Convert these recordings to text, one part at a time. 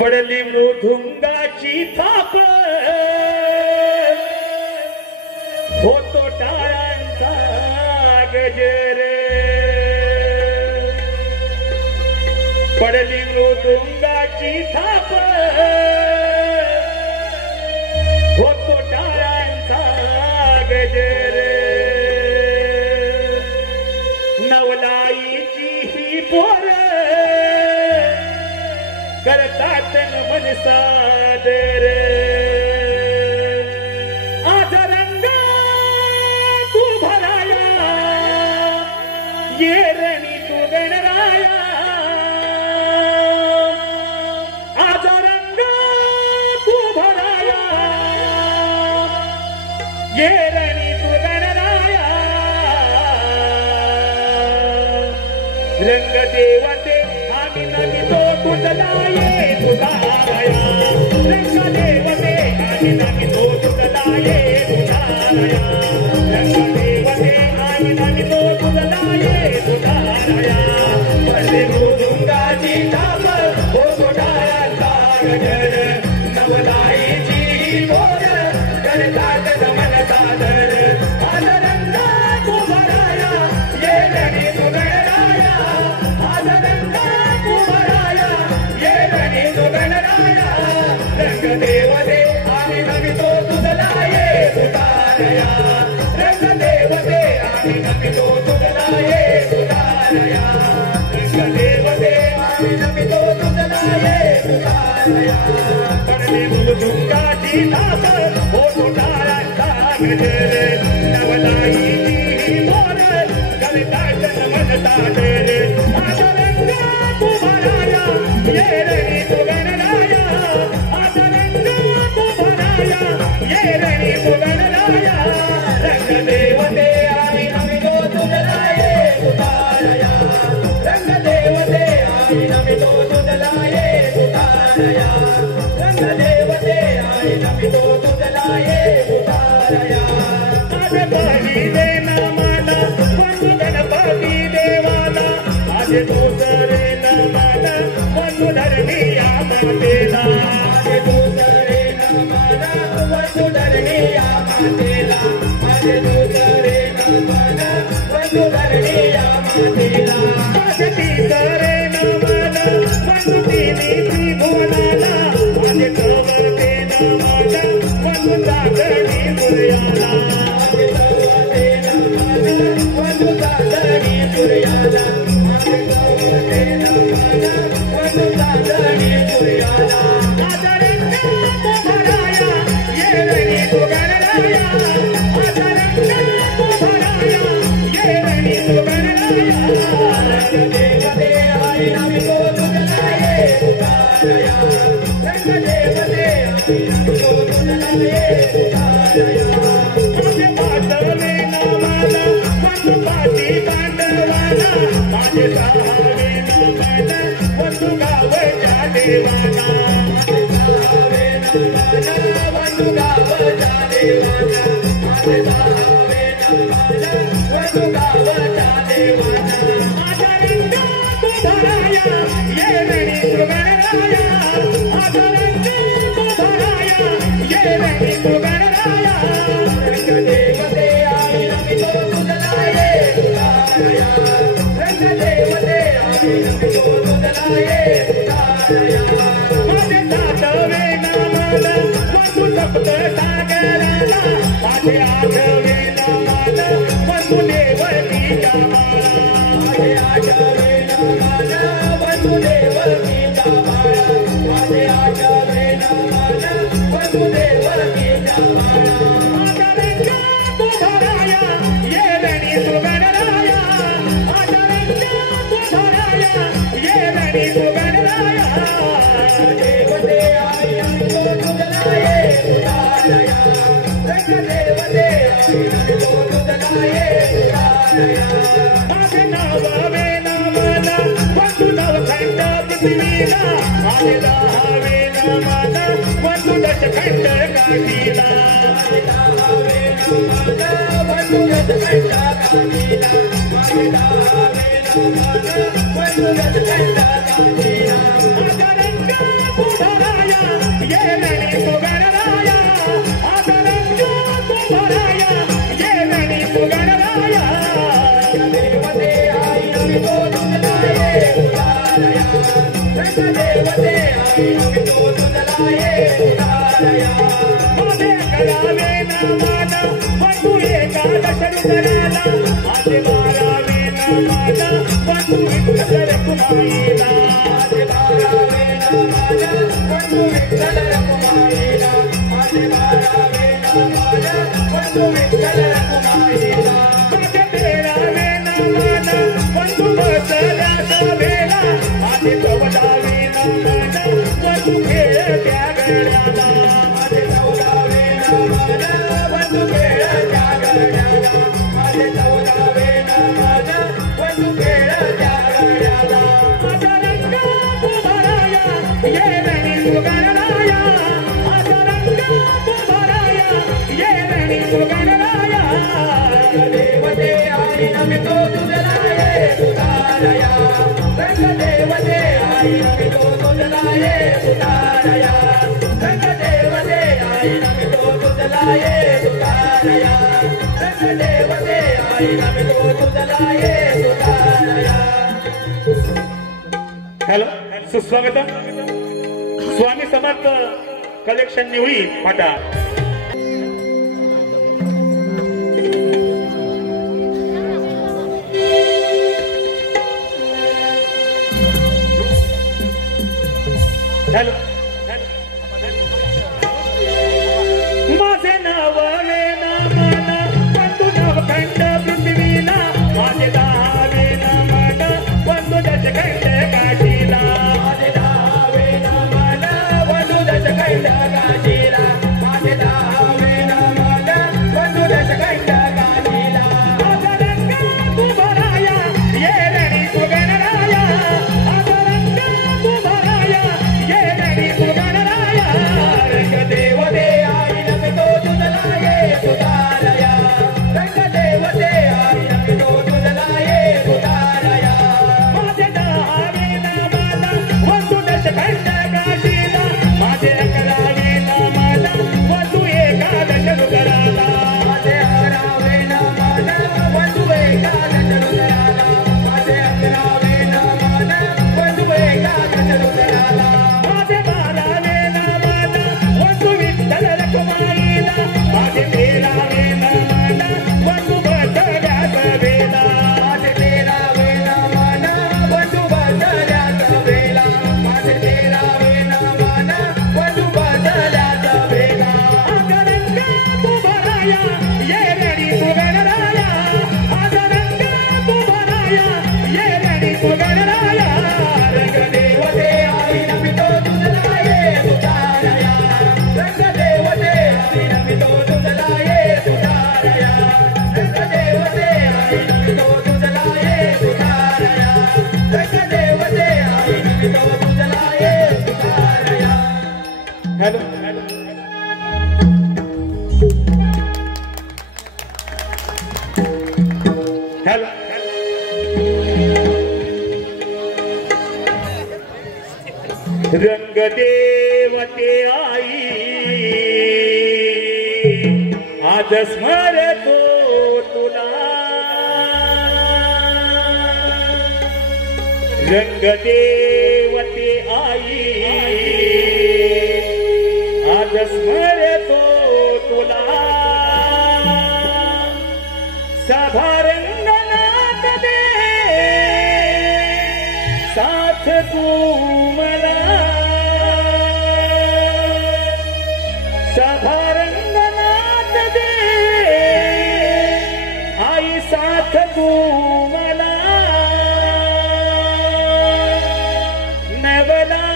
पडली मुधुंगाची थाप होतो टाळांचा गजर पडली मुधुंगाची थाप होतो टाळांचा गजर नवलाईची ही पोर करतात नमन सादर आज रंगा तू भराया ये रणी तू गणराया आज रंगा तू भराया ये रणी तू गणराया रंग देवते आम्ही नवी तो तुझला ये तुझाराया रंग देवते आम्ही नवी तो तुझला ये तुझाराया रंग देवते आम्ही नवी तो तुझला ये तुझाराया भले मुधुंगाची थाप होतो टाळांचा गजर नवलाईची पोर करतात नमन सादर आज रंगा तू भराया ये रणी तू गणराया आज रंगा तू भराया ये रणी तू गणराया रंग देवते आम्ही नवी तो तुझला ये तुझाराया रंग देवते आम्ही नवी तो तुझला ये तुझाराया रंग देवते आम्ही नवी तो तुझला ये तुझाराया पडली मुधुंगाची थाप होतो टाळांचा गजर नवलाईची पोर करतात नमन सादर आज रंगा तू भराया ये रणी तू गणराया आज रंगा तू भराया ये रणी तू गणराया रंग देवते आम्ही नवी तो तुझला ये तुझाराया रंग देवते आम्ही नवी तो तुझला ये तुझाराया रंग देवते आम्ही नवी तो तुझला ये तुझाराया आज बहिणे नमाला वंदू गणपती देवाला आज दुसरे नमाला वंदू धरणी या मातेला आज दुसरे नमाला वंदू धरणी या मातेला आज दुसरे नमाला वंदू धरणी या मातेला आज तिसरे नमाला वंदू तिन्ही त्रिभुवनाला आज चौथे नमाला वंदू जागणी सूर्याला आज चौथे नमाला वंदू जागणी सूर्याला आज चौथे नमाला वंदू जागणी सूर्याला आज रंगा तू भराया ये रणी तू गणराया आज रंगा तू भराया ये रणी तू गणराया रंग देवते आम्ही नवी तो तुझला ये तुझाराया रंग देवते आम्ही नवी तो तुझला ये तुझाराया माझे पाठवे नामाला वंदू पाटी पांडवाला माझे सहावे नामाला वंदू गावच्या देवाला माझे सहावे नामाला वंदू गावच्या देवाला माझे सहावे नामाला वंदू गावच्या देवाला आज रंगा तू भराया ये रणी तू गणराया आज रंगा तू भराया ये रणी तू गणराया रंग देवते आम्ही नवी तो तुझला ये तुझाराया रंग देवते आम्ही नवी तो तुझला ये तुझाराया माझे सातवे नामाला वंदू सप्त सागराला माझे आठवे नामाला वंदू देवकीच्या माळा माझे आठवे नामाला वंदू देवकीच्या माळा माझे आठवे नामाला वंदू देवकीच्या माळा आज रंगा तू भराया ये रणी तू गणराया आज रंगा तू भराया ये रणी तू गणराया देवते आम्ही नवी तो तुझला ये तुझाराया रंग देवते आम्ही नवी तो तुझला ये तुझाराया माझे नववे नामाला वंदू नवखंड पृथ्वीला माझे दहावे नामाला वंदू दशखंड काशीला माझे दहावे नामाला वंदू दशखंड काशीला माझे दहावे नामाला वंदू दशखंड काशीला आज रंगा तू हॅलो, सुस्वागत. स्वामी समर्थ कलेक्शन निवळी फाटा. हॅलो, माझे नाव वे नामन बंधू नवखंड पृथ्वीला, माझे दहावे नामन बंधू दशखंड काशीला, माझे दहावे नामन बंधू दशखंड काशीला, माझे दहावे नामन बंधू दशखंड काशीला. आदरंगा कुंभराया ये रणि सुगणराया, आदरंगा कुंभराया ये रणि सुगणराया. रंगदेव दे आई नमितो तुझला ये सुधारया, रंगदेव दे आई नमितो तुझला ये सुधारया. माझे दहावे नामाला वंदू दशखंड काशीला, माझे अकरावे नामाला वंदू एकादश रुद्राला, माझे अकरावे नामाला वंदू एकादश रुद्राला, माझे अकरावे नामाला वंदू एकादश रुद्राला. माझे बारावे नामाला वंदू विठ्ठल रखुमाईला, माझे तेरावे नामाला वंदू बसल्यास वेला, माझे तेरावे नामाला वंदू बसल्यास वेला, माझे तेरावे नामाला वंदू बसल्यास वेला. आदरंगा कुंभराया ये रणि सुगणराया, आदरंगा कुंभराया ये रणि सुगणराया. रंगदेव दे आई नमितो तुझला ये सुधारया, रंगदेव दे आई नमितो तुझला ये सुधारया, रंगदेव दे आई नमितो तुझला ये सुधारया, रंगदेव दे आई नमितो तुझला ये सुधारया. हॅलो, हॅलो, रंगदेवते आई आज स्मरतो तुला, रंगदेवते आई आज स्मरतो तुला. सभारंगनाथ दे साथ तू मला, सभारंगनाथ दे आई साथ तू मला. नवला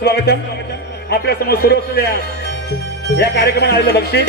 सुस्वागतम. आपल्या समोर सुरू असलेल्या या कार्यक्रमाला आलेलं बक्षीस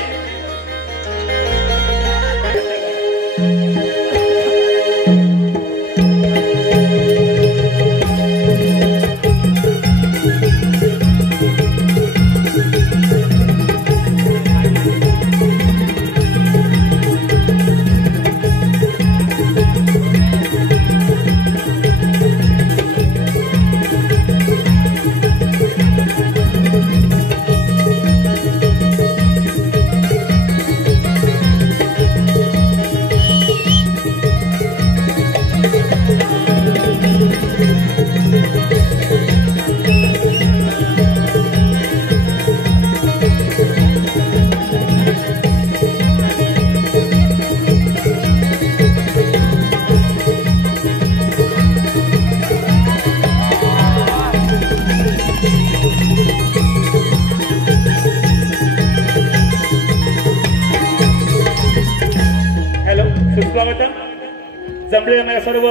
जमलेल्या माझ्या सर्व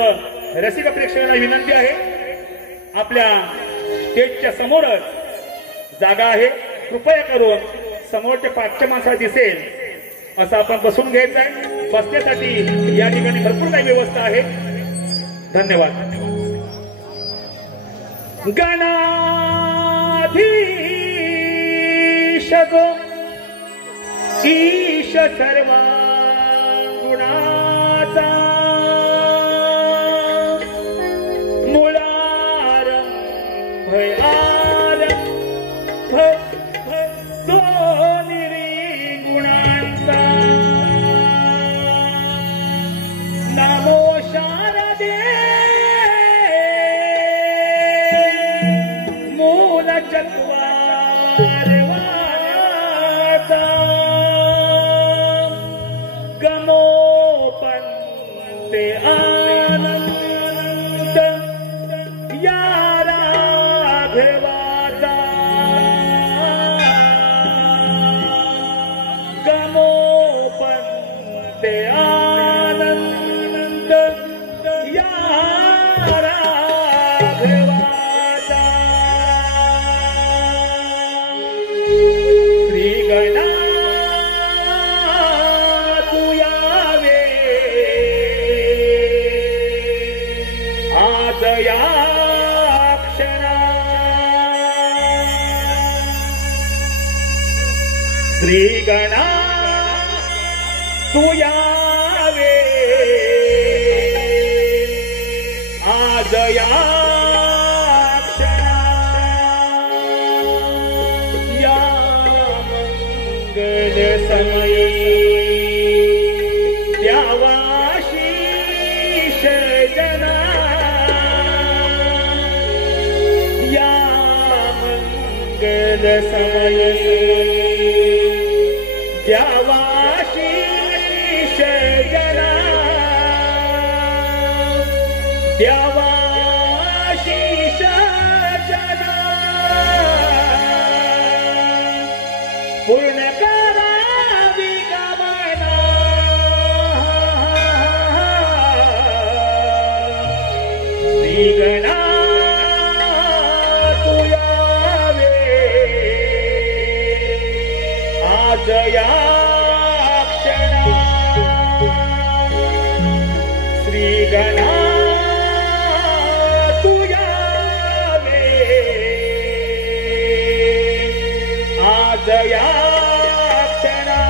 रसिक प्रेक्षकांना विनंती आहे, आपल्या स्टेजच्या समोरच जागा आहे, कृपया करून समोरच्या पाचच्या माणसाला दिसेल असं आपण बसून घ्यायचं आहे. बसण्यासाठी या ठिकाणी भरपूर काही व्यवस्था आहे. धन्यवाद. गणाधीश गो ईश सर्वा गुणाचा श्री गणा तू यावे आज या या मंगल समयी द्यावाशीष जना या मंगल समयी द्यावाशीष जना द्यावाशीष जना पूर्ण करावी कामना श्री गणा तू यावे आज या गणा तू यावे आज या क्षणा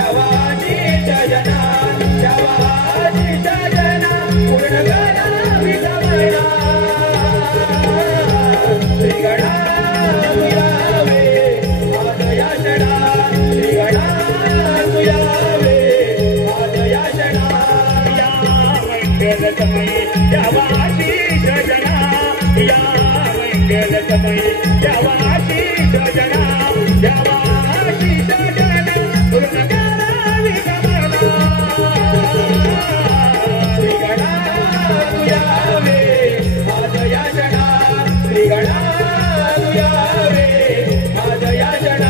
देवाची सजना देवाची सजना पूर्ण करा विठ्ठला श्री गणा तुयावे आज या क्षणा श्री गणा तुयावे आज या क्षणा या मंगलमयी देवाची सजना या मंगलमयी देवाची सजना देवाची सजना पूर्ण करा विठ्ठला श्री गणा तुयावे आज या क्षणा श्री गणा तुयावे आज या क्षणा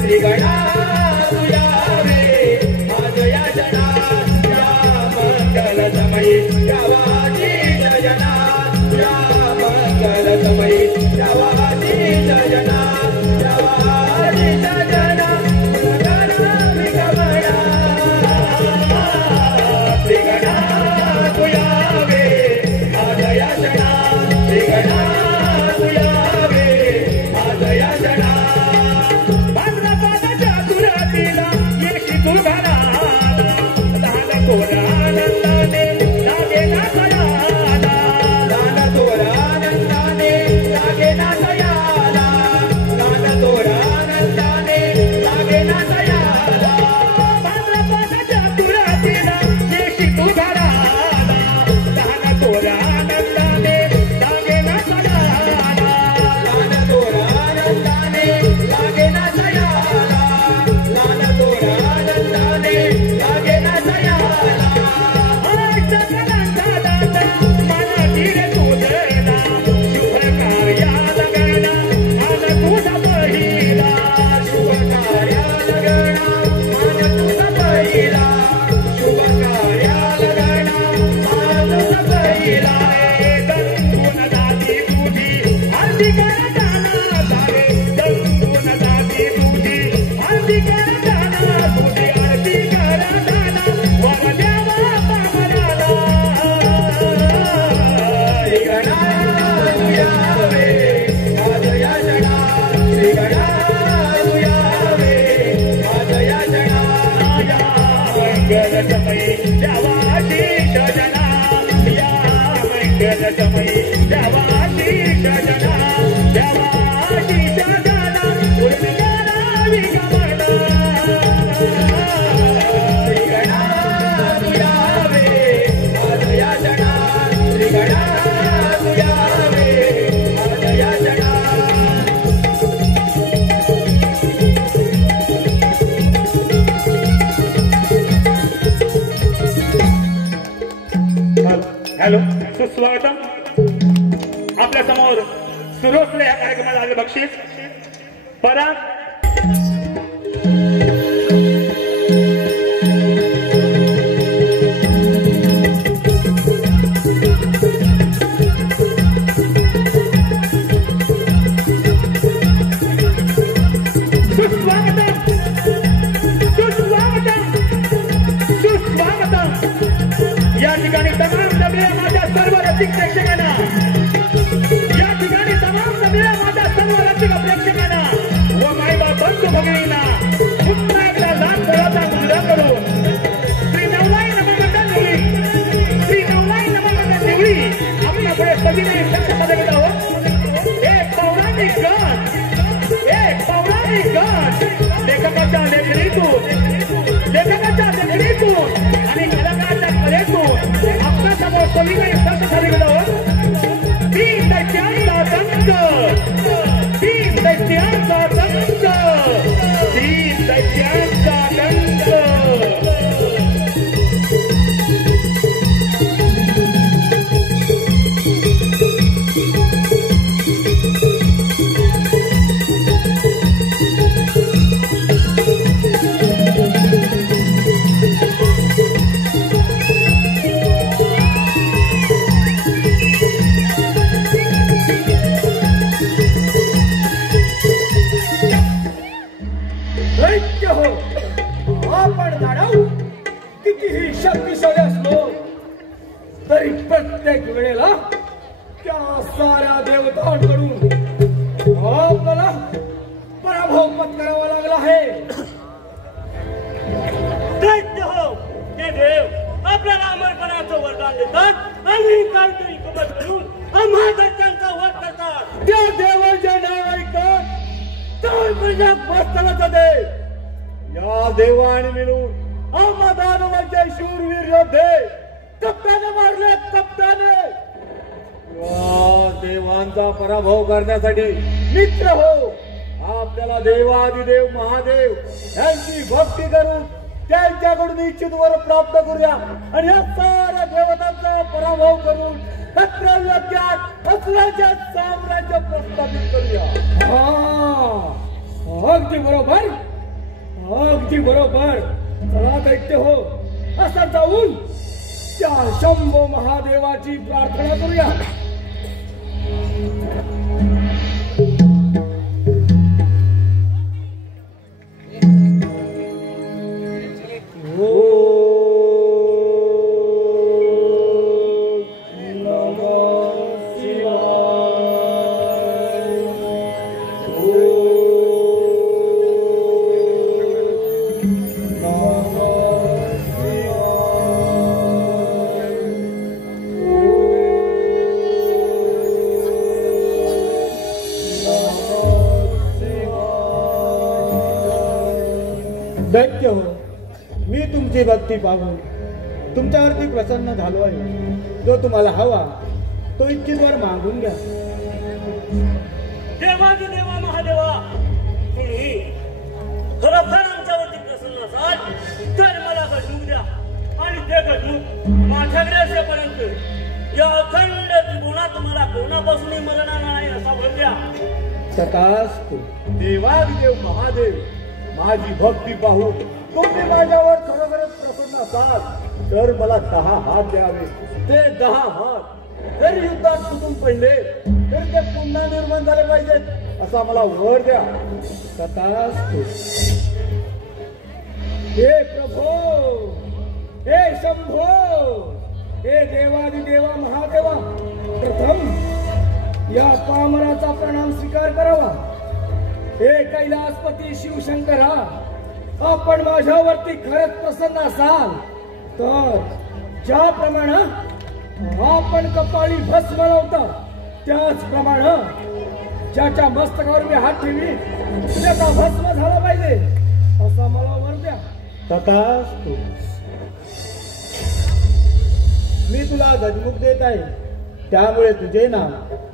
श्री गणा तुयावे आज या क्षणा या मंगलमयी देवाची सजना या मंगलमयी देवाची सजना देवाची सजना पूर्ण विठ्ठला श्री गणा तुयावे आज या क्षणा श्री गणा तुयावे आज या क्षणा हॅलो, सुस्वागतम. आपल्या समोर सुरू असलेल्या या कार्यक्रमाला आले बक्षीस पराग सुस्वागतम. रसिक प्रेक्षकांना, या ठिकाणी तमाम सगळ्या माझ्या सर्व रसिक प्रेक्षकांना व मायबाप बंधू भगिनींना पुन्हा एकदा लहान मुलाचा मुलगा करून श्री नवलाई नमन निवडी, श्री नवलाई नमन निवडी आपल्या पुढे सविनय सत्य पदवित आहोत. एक पौराणिक गान लेखकाच्या लेखणीतून आणि कलाकाराच्या कलेतून आपल्या समोर सविनय सत्य पदवित आहोत. तीन दैत्यांचा दंड, तीन दैत्यांचा दंड, तीन दैत्यांचा दंड. तरी प्रत्येक वेळेला त्या साऱ्या देवतांकडून आपल्याला पराभव पत्करावा लागला आहे. दैत्य हो, ते देव आपल्याला अमरपणाचं वरदान देतात आणि काहीतरी कबल करून आम्हा दैत्यांचा वध करतात. त्या देवाचे नाव ऐकतात तर प्रजा वास्तवाचा देव. या देवाने मिळून आम्हा दानवांचे शूरवीर योद्धे कप्ताने मारले. कप्ताने देवांचा पराभव करण्यासाठी मित्र हो आपल्याला देवादिदेव महादेव यांची भक्ती करून त्यांच्याकडून इच्छित वर प्राप्त करूया आणि या साऱ्या देवतांचा पराभव करून असल्याचे साम्राज्य प्रस्थापित करूया. अगदी बरोबर, अगदी बरोबर. चला दैत्य हो, असं जाऊन त्या शंभो महादेवाची प्रार्थना करूया. दैत्य हो, मी तुमची भक्ती पाहून तुमच्यावरती प्रसन्न झालो आहे. जो तुम्हाला हवा तो इच्छितवर मागून घ्या. देवा महादेवा, तुम्ही खरोखर आमच्यावरती प्रसन्न असाल तर मला घडवून द्या आणि ते घडवून माझ्याकडे असेपर्यंत या अखंड त्रिभुवनात मला कोणापासूनही मरण नाही असा भर द्या. तथास्तु. देवादिदेव महादेव, माझी भक्ती पाहून तुम्ही माझ्यावर खरोखरच प्रसन्न असाल तर मला 10 हात द्यावे. ते 10 हात जर युद्धात तुटून पडले तर ते पुन्हा निर्माण झाले पाहिजेत असा मला वर द्या. तथास्तु. हे प्रभो, हे शंभो, हे देवादिदेवा महादेवा, प्रथम या पामराचा प्रणाम स्वीकार करावा. हे कैलासपती शिवशंकरा, आपण माझ्यावरती खरंच प्रसन्न असाल तर ज्याप्रमाणे आपण कपाळी भस्म लावता त्याचप्रमाणे ज्याच्या मस्तकावर मी हात ठेवली त्याचा भस्म झाला पाहिजे असा मला वर द्या. तथास्तु. मी तुला गजमुख देत आहे, त्यामुळे तुझे नाव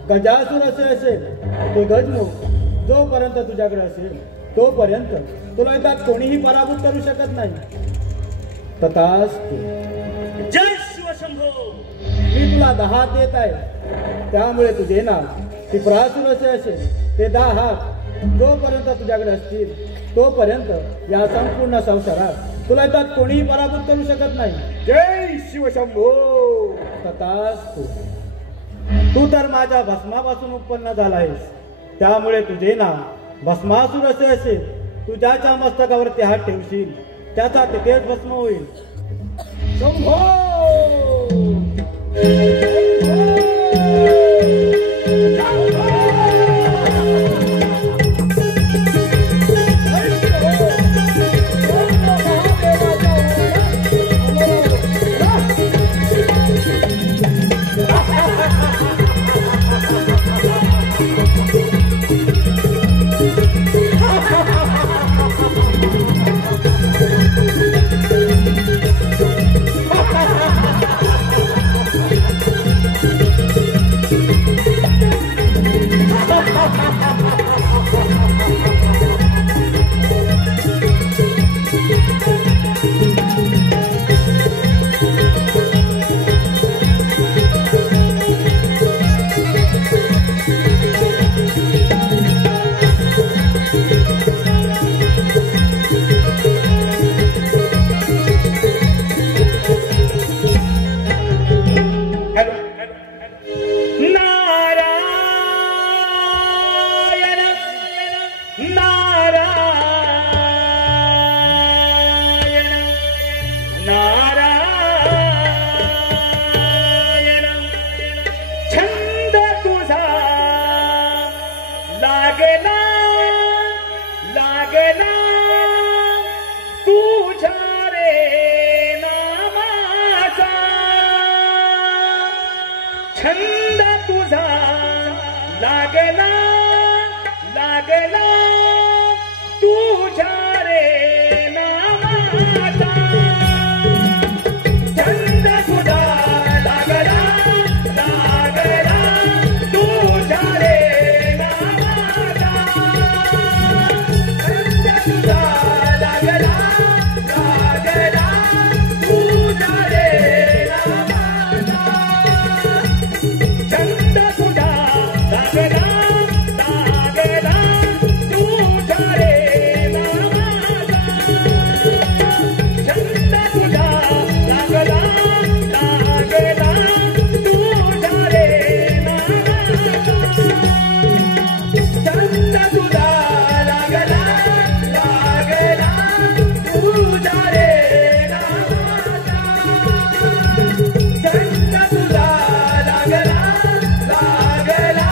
गजासूर असे असेल. ते गजमुख जोपर्यंत तुझ्याकडे असेल तोपर्यंत तुला त्यात कोणीही पराभूत करू शकत नाही. तथास्तु. जय शिवशंभो. मी तुला 10 देत आहे, त्यामुळे तुझे नाव त्रिपुरासूर असे असेल. ते 10 हात जोपर्यंत तुझ्याकडे असतील तोपर्यंत या संपूर्ण संसारात तुला त्यात कोणीही पराभूत करू शकत नाही. जय शिवशंभो. तथास्तु. तू तर माझ्या भस्मापासून उत्पन्न झाला आहेस, त्यामुळे तुझे नाव भस्मासूर असे असेल. तू ज्याच्या मस्तकावरती हात ठेवशील त्याचा तिथेच भस्म होईल. शंभो. तुझ्या रे नामाचा छंद तुझा लागला लागला तुझ्या रे नामाचा छंद तुझा लागला लागला तुझ्या रे नामाचा छंद तुझा लागला लागला तुझ्या रे नामाचा छंद तुझा लागला लागला तुझ्या रे नामाचा छंद तुझा लागला लागला तुझ्या रे नामाचा छंद तुझा लागला लागला तुझ्या रे नामाचा छंद तुझा लागला लागला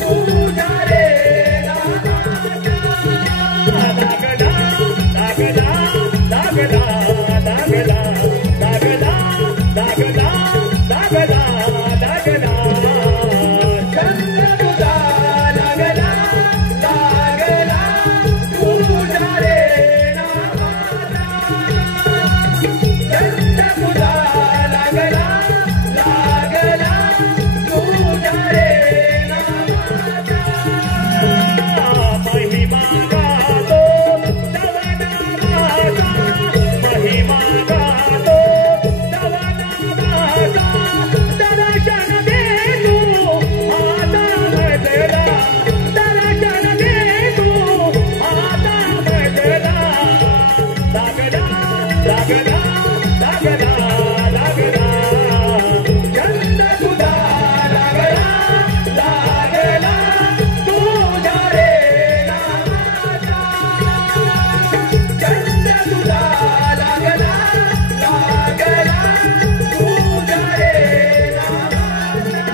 तुझ्या रे नामाचा लागला लागला लागला लागला लागला लागला लागला लागला छंद तुझा लागला लागला तुझ्या रे नामाचा छंद तुझा लागला लागला तुझ्या रे नामाचा महिमा गातो तव नामाचा महिमा गातो तव नामाचा दर्शन दे तू आता मजला दर्शन दे तू आता मजला लागला लागला लागला लागला छंद तुझा लागला लागला तुझ्या रे नामाचा छंद तुझा लागला लागला तुझ्या रे नामाचा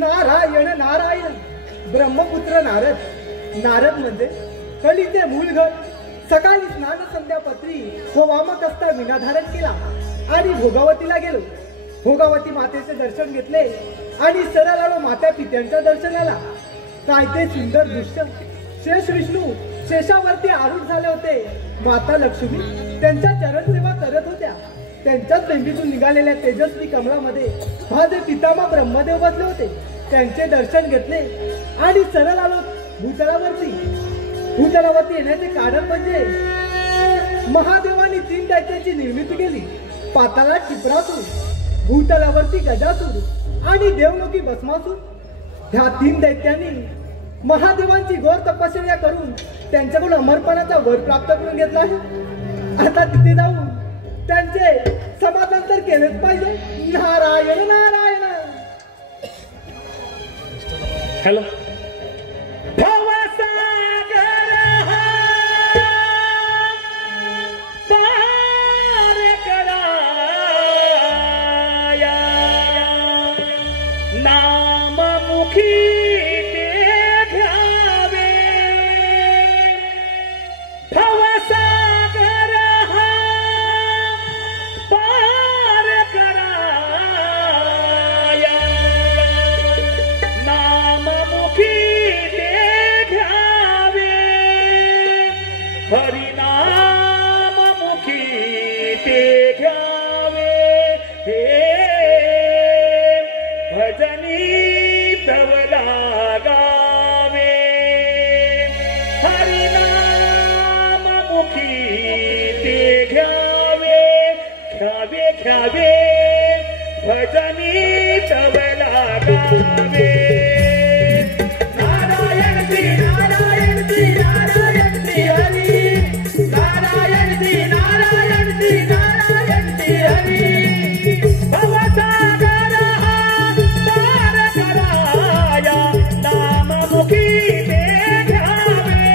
नारायण नारायण ब्रह्मपुत्र नारद नारद म्हणजे कलीचे मूळ घर सकाळी स्नान संध्या पत्री व वामकस्ता विनाधारण केला आणि भोगावतीला गेलो. भोगावती मातेचे दर्शन घेतले आणि सरळ आलो माता पित्यांच्या दर्शनाला. काय ते सुंदर दृश्य. शेष विष्णू शेषावरती आरूढ झाले होते. माता लक्ष्मी त्यांच्या चरणसेवा करत होत्या. त्यांच्याच बेंबीतून निघालेल्या तेजस्वी कमळामध्ये माझे पितामह ब्रह्मदेव बसले होते. त्यांचे दर्शन घेतले आणि सरळ आलो भूतलावरती. भूतलावरती येण्याचे कारण म्हणजे महादेवांनी 3 दैत्यांची निर्मिती केली. पाताळात क्षिप्रासूर, भूतलावरती गजासूर आणि देवलोकी भस्मासूर. ह्या 3 दैत्यांनी महादेवांची घोर तपश्चर्या करून त्यांच्याकडून अमरपणाचा वर प्राप्त करून घेतला आहे. आता तिथे जाऊन त्यांचे समाधान तर केलेच पाहिजे. नारायण नारायण. हॅलो पार कराया नाममुखी ते घ्यावे भवसागर हा पार कराया नाममुखी ते घ्यावे हरिनाम मुखी ते घ्यावे हे भजनी तव लागावे हरिनाम मुखी ते घ्यावे घ्यावे घ्यावे भजनी तव लागावे नारायण श्री नारायण श्री नारायण श्री हरी नारायण श्री नारायण श्री नारायण श्री हरी भवसागर हा पार कराया नाममुखी ते घ्यावे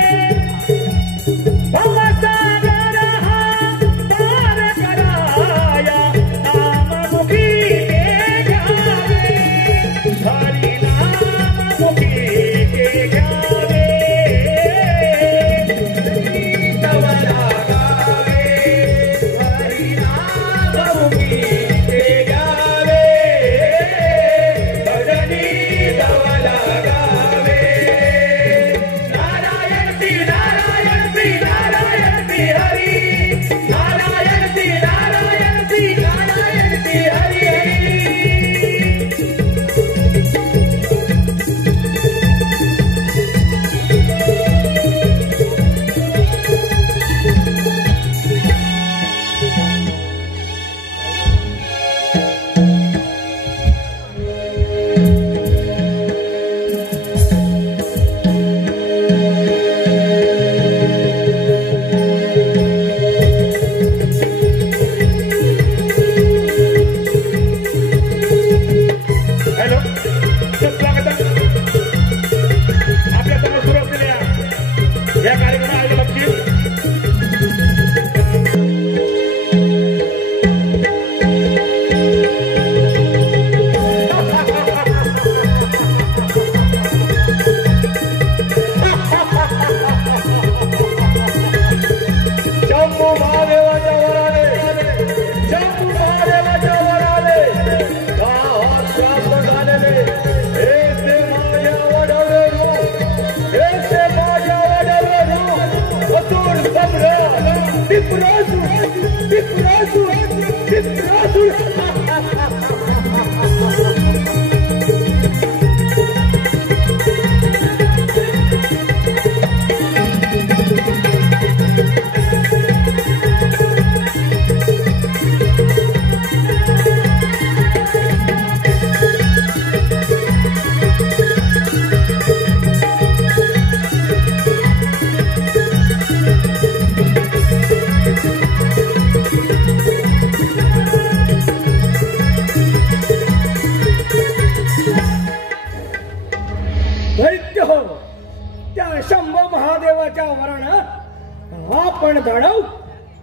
आपण दाडव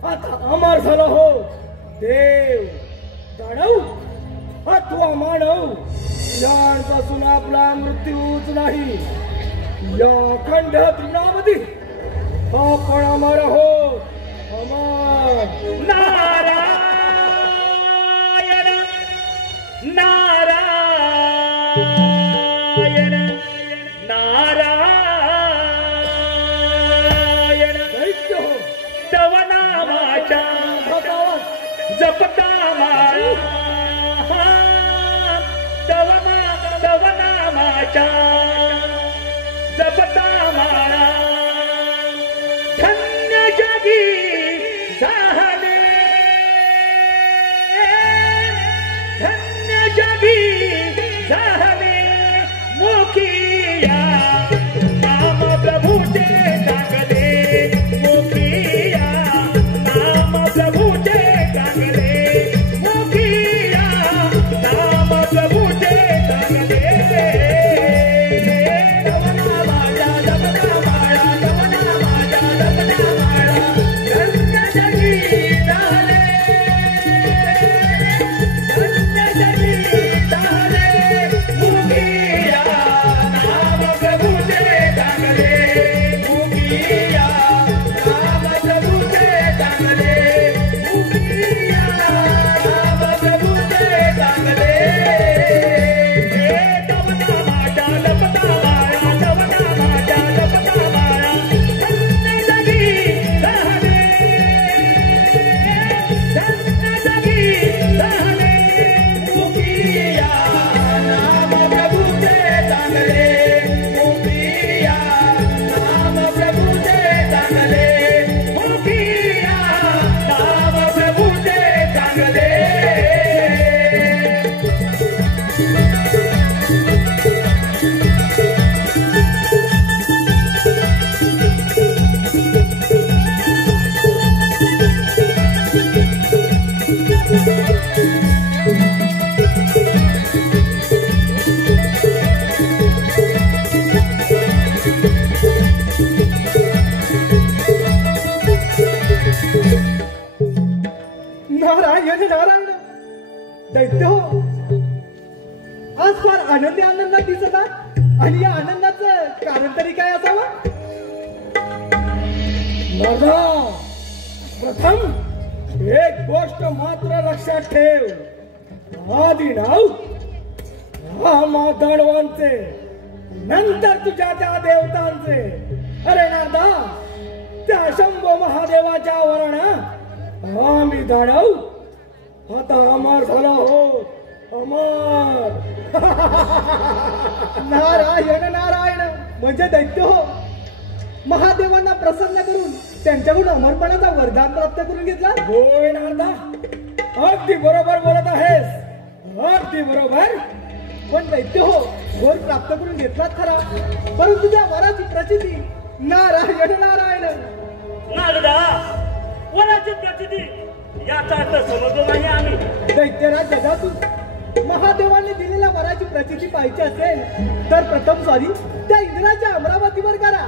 आता अमर झालो हो देव दाडव अथवा मानव यांपासून आपला मृत्यूच नाही या खंड तृणामध्ये आपण अमर हो अमर नारायण नारायण नारायण तव नामाच्या जपता माळा तव नामाच्या जपता माळा धन्य जगी झाले धन्य जगी झाले मोकिया नाम प्रभूचे चांगले मोकिया नाम प्रभूचे चांगले मोकिया नाम प्रभूचे चांगले दवना माझ्या दवना माळा दवना माझ्या दवना माळा धन्य जगी झाले धन्य जगी झाले मोकिया नाम प्रभूचे चांगले मोकिया नाम प्रभूचे चांगले मोकिया नाम प्रभूचे चांगले दवना माझ्या दवना माळा दवना माझ्या दवना माळा धन्य जगी झाले धन्य जगी झाले मोकिया नाम प्रभूचे चांगले मोकिया नाम प्रभूचे चांगले मोकिया नाम प्रभूचे चांगले नारायण नारायण दैत्य हो आज फार आनंदी आनंदात दिसतात आणि या आनंदाचं कारण तरी काय असावं नरदा प्रथम एक गोष्ट मात्र लक्षात ठेव आधी नाव दानवांचे नंतर तुझ्या त्या देवतांचे अरे नारदा त्या शंभो महादेवाच्या वरण आम्ही दानव आता अमर झाला हो अमर नारायण नारायण म्हणजे दैत्य हो महादेवांना प्रसन्न करून त्यांच्याकडून अमरपणाचा वरदान प्राप्त करून घेतला होय नारदा अगदी बरोबर बोलत आहेस अगदी बरोबर पण दैत्य हो वर प्राप्त करून घेतलात खरा परंतु त्या वराची प्रचिती नारायण नारायण नारदा वराची प्रचिती याचा अर्थ समजलो नाही आम्ही दैत्यराज जगातून महादेवाने दिलेल्या वराची प्रचिती पाहिजे असेल तर प्रथम स्वारी त्या इंद्राच्या अमरावतीवर करा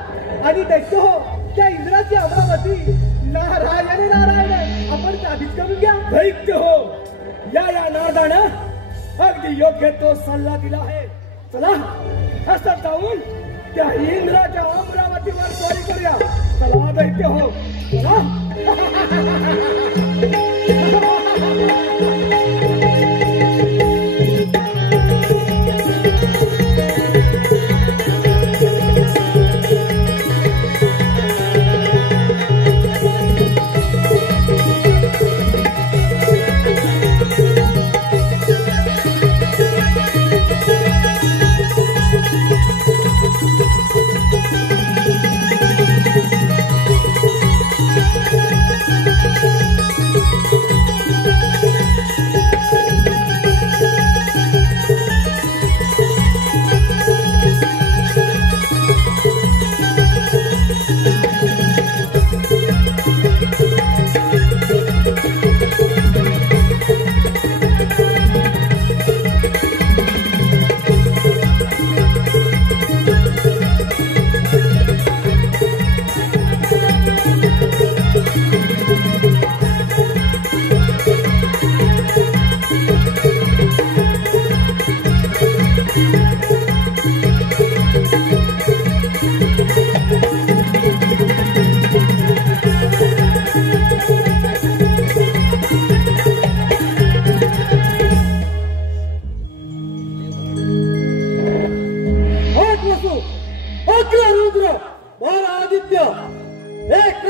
आणि दैत्य हो त्या इंद्राची अमरावती नारायण नारायण आपण साधित करून घ्या दैत्य हो या नारदानं अगदी योग्य तो सल्ला दिला आहे चला असं जाऊन त्या इंद्राच्या अमरावतीवर स्वारी करूया चला दैत्य हो चला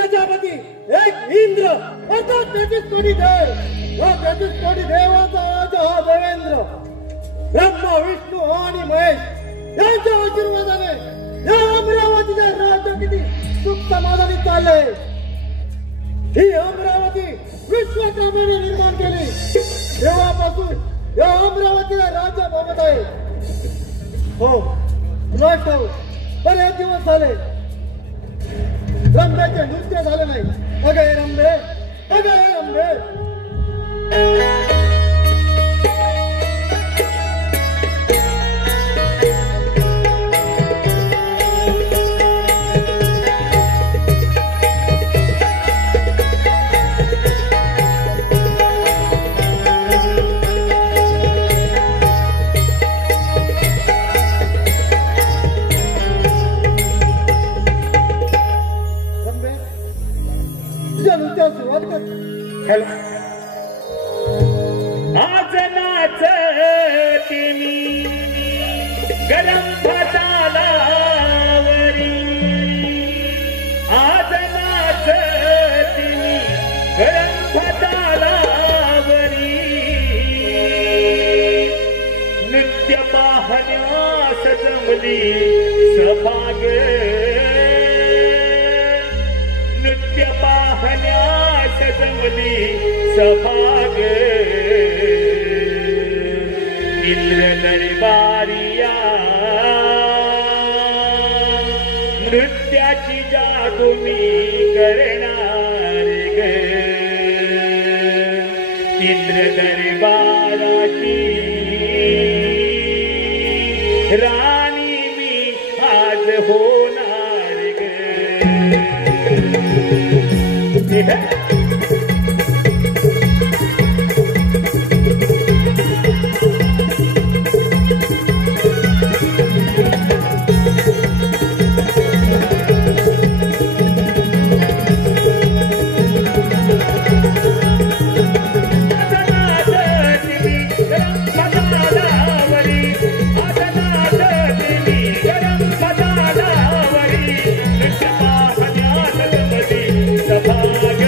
प्रजापती एक इंद्र अर्थात 33 कोटी देव व 33 कोटी देवाचा राजा हा देवेंद्र ब्रह्मा विष्णू आणि महेश यांच्या आशीर्वादाने या अमरावतीचे राज्य किती सुख समाधानी चाललंय। ही अमरावती विश्वकर्माने निर्माण केली तेव्हापासून या अमरावतीला राज्य बघत आहे। हो तुला ठाऊक बरेच दिवस झाले रंभेचे नृत्य झाले नाही। अगे रंभे अगे रंभे सुरुवात कर। हॅलो आज नाचती मी गरम भाताला वरी आज नाचती मी गरम भाताला वरी नृत्य पाहण्यास जमली सभाग नृत्य पाहण्यास जमली सभाग इंद्र दरबारिया नृत्याची जादू मी करणार ग इंद्र दरबाराची राणी मी आज होणार ग सभाग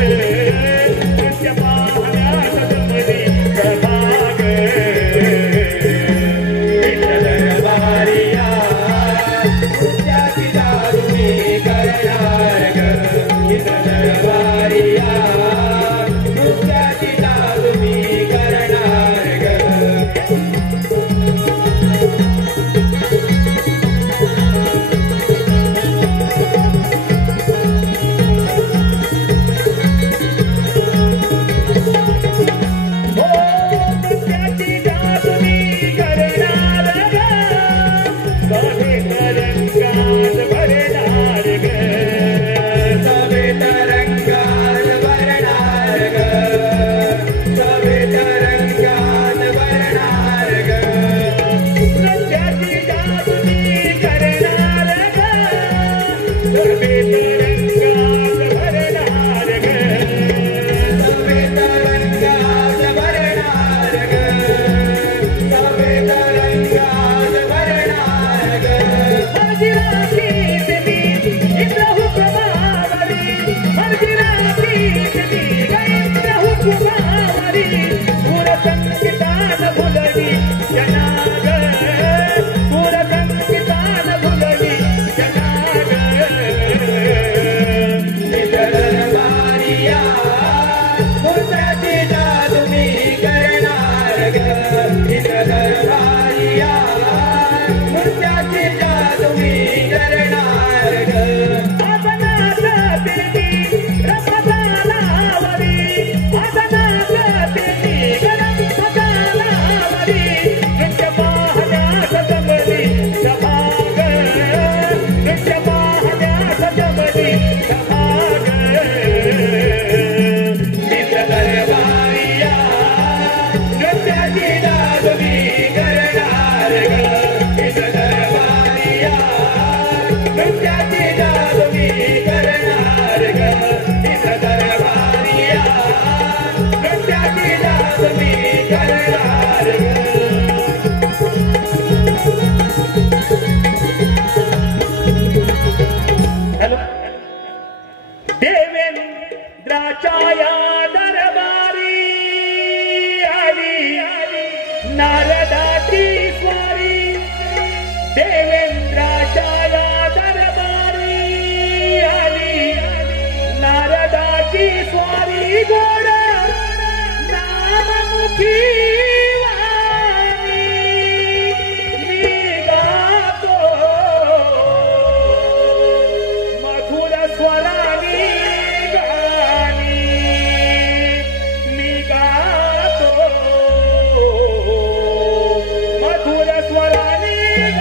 देवेंद्राच्या या दरबारी आली नारदाची स्वारी देवेंद्राच्या या दरबारी आली नारदाची स्वारी गोड नाममुखी वाणी मी गातो मधुर स्वरानी गाणी मी गातो मधुर स्वरानी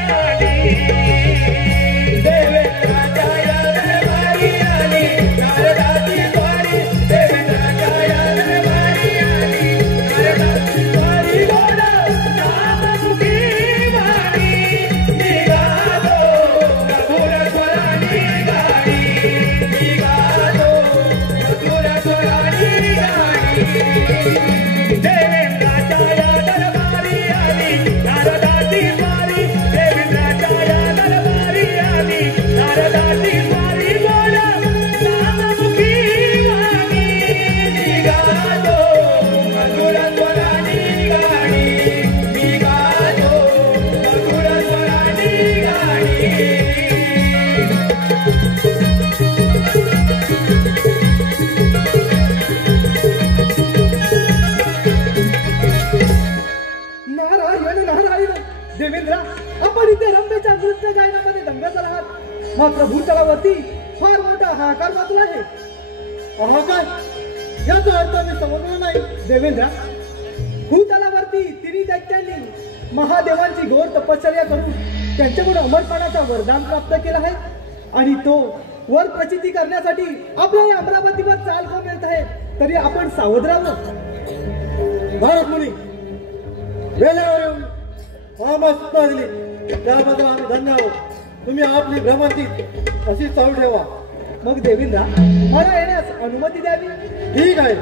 गाणी देवेंद्राच्या या दरबारी आली नारदाची स्वारी देवेंद्राच्या या दरबारी आली नारदाची स्वारी गोड नाममुखी वाणी मी गातो मधुर स्वरानी गाणी मी गातो मधुर स्वरानी गाणी देवेंद्राच्या या दरबारी आली नारदाची स्वारी देवेंद्राच्या या दरबारी आली नारदाची स्वारी गोड नाममुखी वाणी मी गातो मधुर स्वरानी गाणी मी गातो मधुर स्वरानी गाणी नारायण नारायण देवेंद्र आपण इथे रंभेच्या नृत्य गायनामध्ये दंगल आहात मात्र भूतलावरती फार मोठा हाहाकार माजला आहे. हाहाकार याचा अर्थ मी समजलो नाही. देवेंद्र भूतलावरती तिन्ही दैत्यांनी महादेवांची घोर तपश्चर्या करून त्यांच्याकडून अमरपणाचा वरदान प्राप्त केला आहे आणि तो वर प्रचिती करण्यासाठी आपल्या या अमरावतीवर चाल को मिळत आहे. तरी आपण सावध राहावं. भारत मुनी वेळेवर येऊन आमस्ता दिली त्याबद्दल आम्ही धन्य आहोत. तुम्ही आपली भ्रमंती अशी चालू ठेवा. मग देवेंद्र मला येण्यास अनुमती द्यावी. ठीक आहे.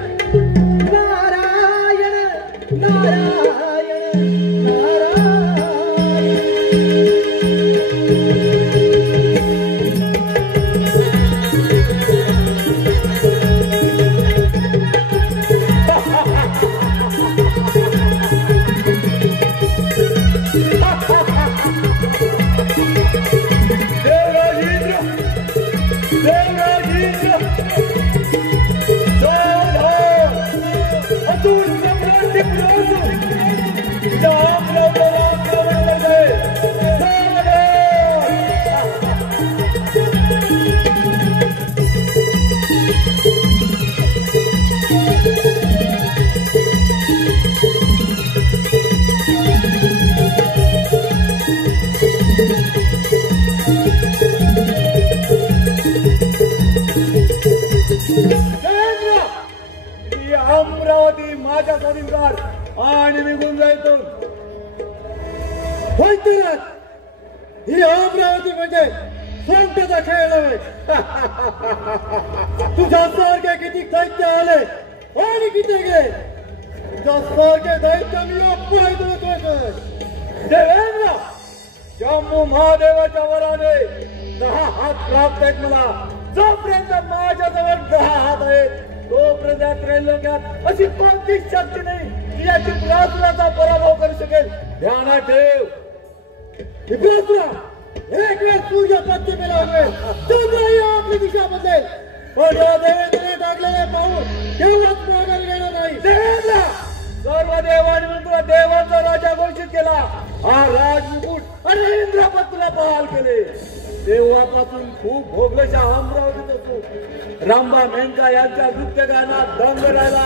नारायण नारायण अमरावती माझ्या स्वाधीनकार आणि निघून जायचो. ही अमरावती म्हणजे सोंगट्याचा खेळ नव्हे. तुझ्यासारखे किती दैत्य आले आणि किती गेले. तुझ्यासारखे दैत्य मी देवेंद्र जम्मू महादेवाच्या वराने 10 हात प्राप्त आहेत मला. जोपर्यंत माझ्याजवळ 10 हात आहेत तोपर्यंत त्रैलोक्यात अशी कोणती शक्ती नाही की या त्रिपुरासुराचा पराभव करू शकेल. ध्यानात ठेव. त्रिपुरासुरा एक वेळ सूर्य पश्चिमेला उगवेल चंद्रही आपली दिशा बदलेल. पण या देवेंद्रने टाकलेले पाऊल केव्हाच माघारी घेणार नाही. देवेंद्र सर्व देवांनी तुला देवांचा राजा घोषित केला. हा राजमुकुट आणि इंद्रपत्नीला बहाल केले. तेव्हापासून खूप भोगलेशा अमरावतीत असतो. रामबा मेनका यांच्या नृत्य गायनात दंग राहिला.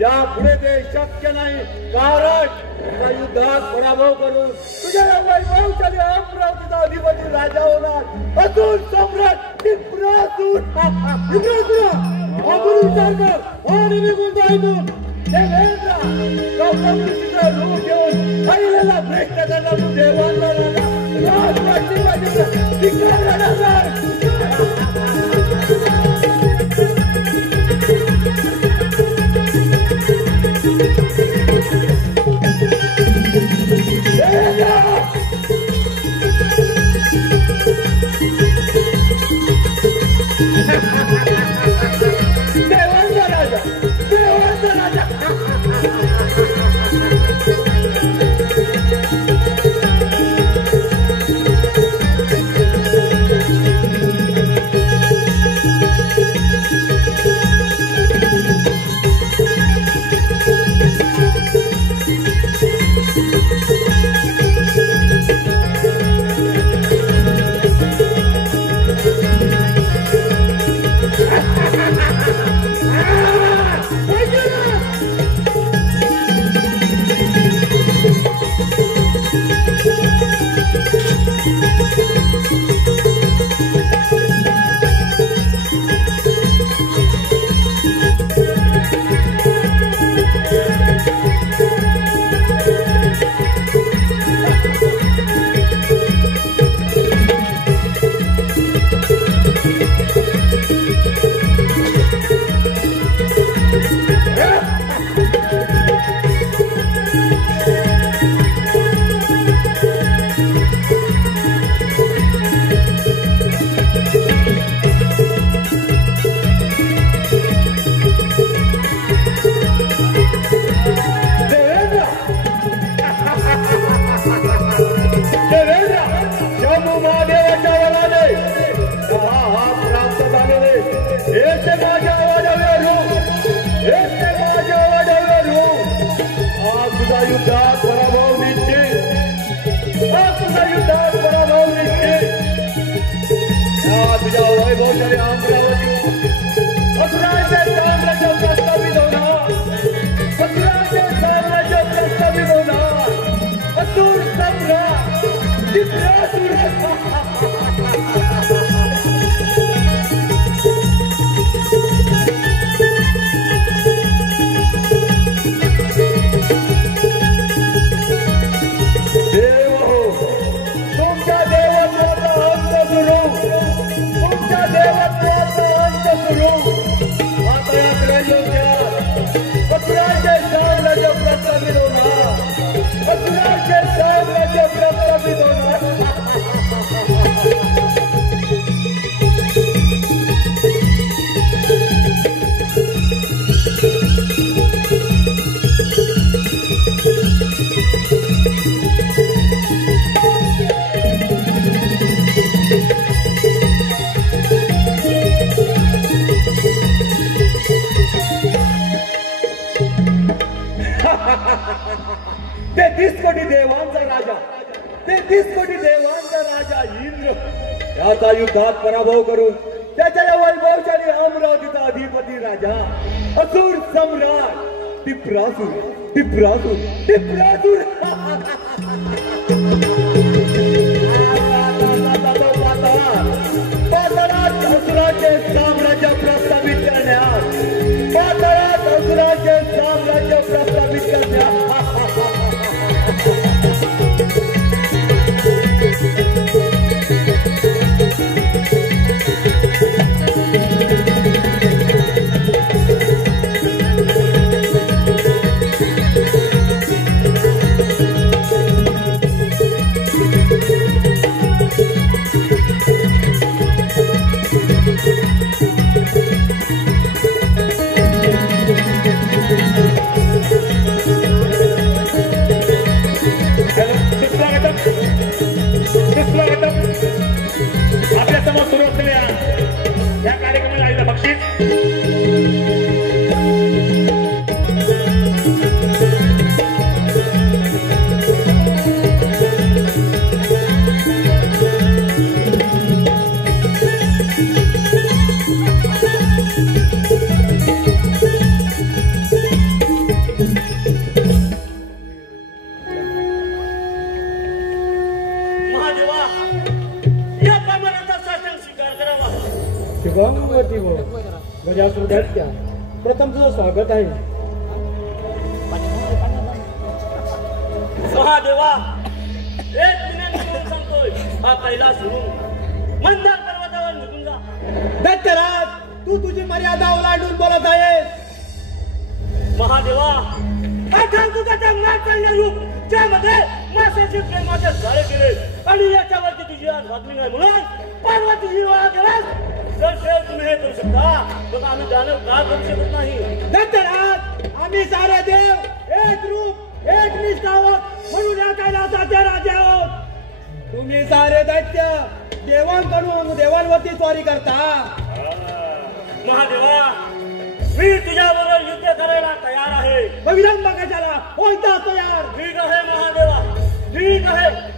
यापुढे ते शक्य नाही. कारण तुझा युद्धात पराभव करून तुझ्या वैभवशाली अमरावतीचा अधिपती राजा होणार अतुल सम्राट त्रिपुरासूर. विचार कर आणि निघून जायतून. देवेंद्र गौतमचा रूप घेऊन पहिल्याला भ्रष्ट करणार देवांना राजवाची तुझा युद्धात पराभव निश्चित, तुझा युद्धात पराभव निश्चित। तुझ्या वैभवशाली अमरावती असुराचे साम्राज्य प्रस्थापित होणार, असुराचे साम्राज्य प्रस्थापित होणार। असुर सम्राट त्रिपुरासुर त्याचा युद्धात पराभव करून त्याच्या या वैभवशाली अमरावतीचा अधिपती राजा असुर सम्राट त्रिपुरासुर त्रिपुरासुर त्रिपुरासुर पाताळात असुराचे साम्राज्य प्रस्थापित करण्यात, पाताळात असुराचे साम्राज्य प्रस्थापित करण्यात प्रथम तुझं स्वागत आहे महादेवा। एक विनंती करून सांगतोय, हा पहिला सुरू मंदार पर्वतावर निघून जा। दत्तराज, तू तुझी मर्यादा ओलांडून बोलत आहेस। महादेवा, हा ठाकूरचा नाट्य रूप ज्यामध्ये माशाचे प्रेमाचे झाडे केले आणि याच्यावरती तुझी आज बातमी नाही म्हणून पार्वतीची वाळा केलास। तर तुम्ही हे करू शकता, मग आम्ही दानव का करू शकत नाही? दत्तराज, आम्ही सारे देव एक रूप एक निष्ठा आहोत म्हणून या कैलासाचे राजे आहोत। तुम्ही सारे दैत्य देवांकडून देवांवरती स्वारी करता। महादेवा, मी तुझ्याबरोबर युद्ध करायला तयार आहे। विलंब कशाला? होता तयार। ठीक आहे महादेवा, ठीक आहे।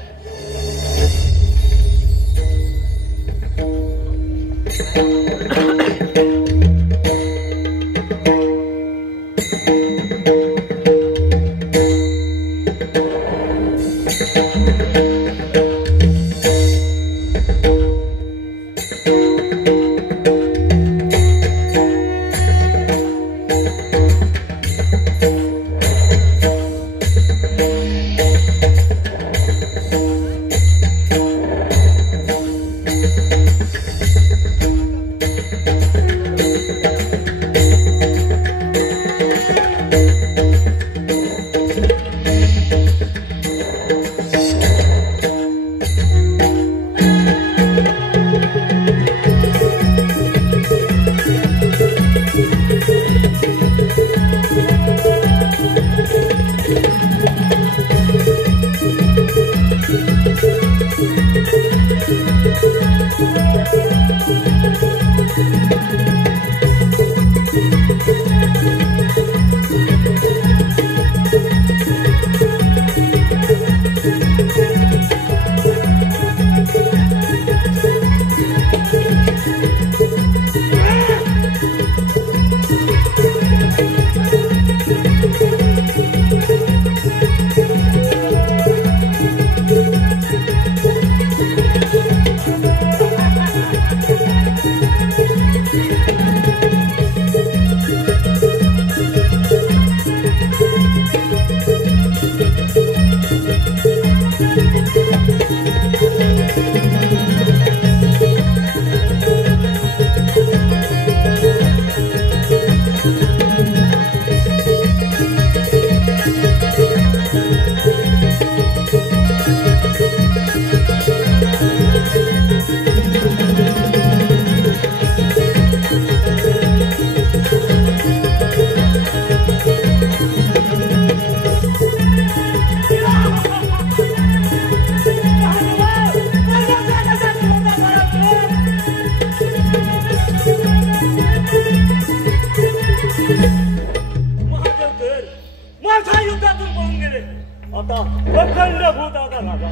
आता अखंड भूताचा राजा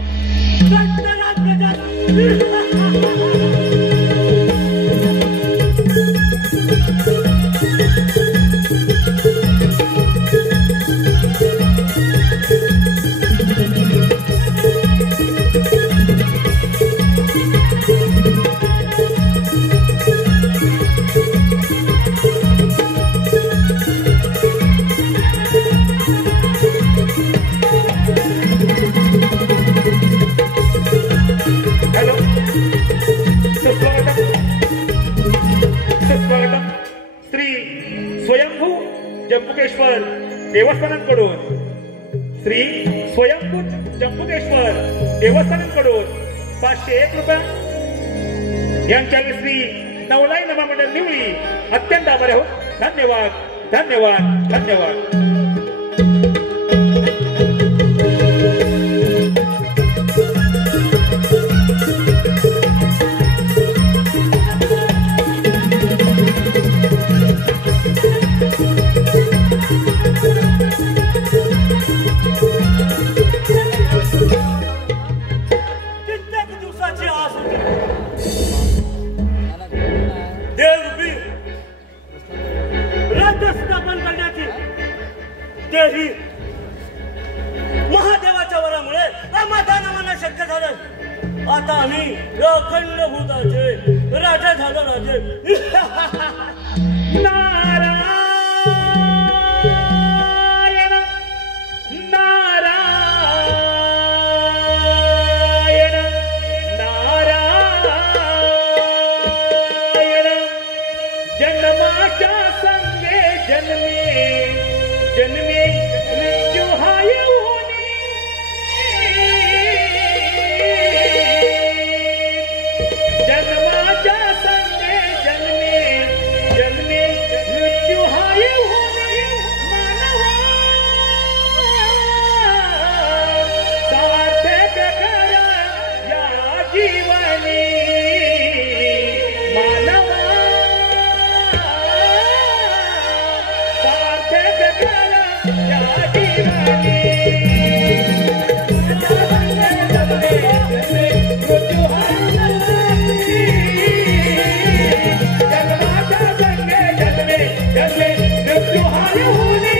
दत्तराज गजानन जंबुकेश्वर देवस्थानांकडून श्री स्वयंभू जंबुकेश्वर देवस्थानांकडून 501 रुपये यांच्या श्री नवलाई नमा मंडळ निवळी अत्यंत आभारी आहोत. धन्यवाद धन्यवाद धन्यवाद. तेही महादेवाच्या वरामुळे आम्हाला नावाला शक्य झालं. आता आम्ही अखंड भूताचे राजा झालो राजे. नारायण नारायण नारायण जन्माच्या संगे जन्मे जन्मे मृत्यू हाय होणे जन्माच्या संगे जन्मे जन्मे मृत्यू हाय होणे मानवा सार्थक कर या जीवनी मानवा सार्थक कर या जीवनी मृत्यू हाय जन्माच्या संगे जन्मे जन्मे मृत्यू हाय होणे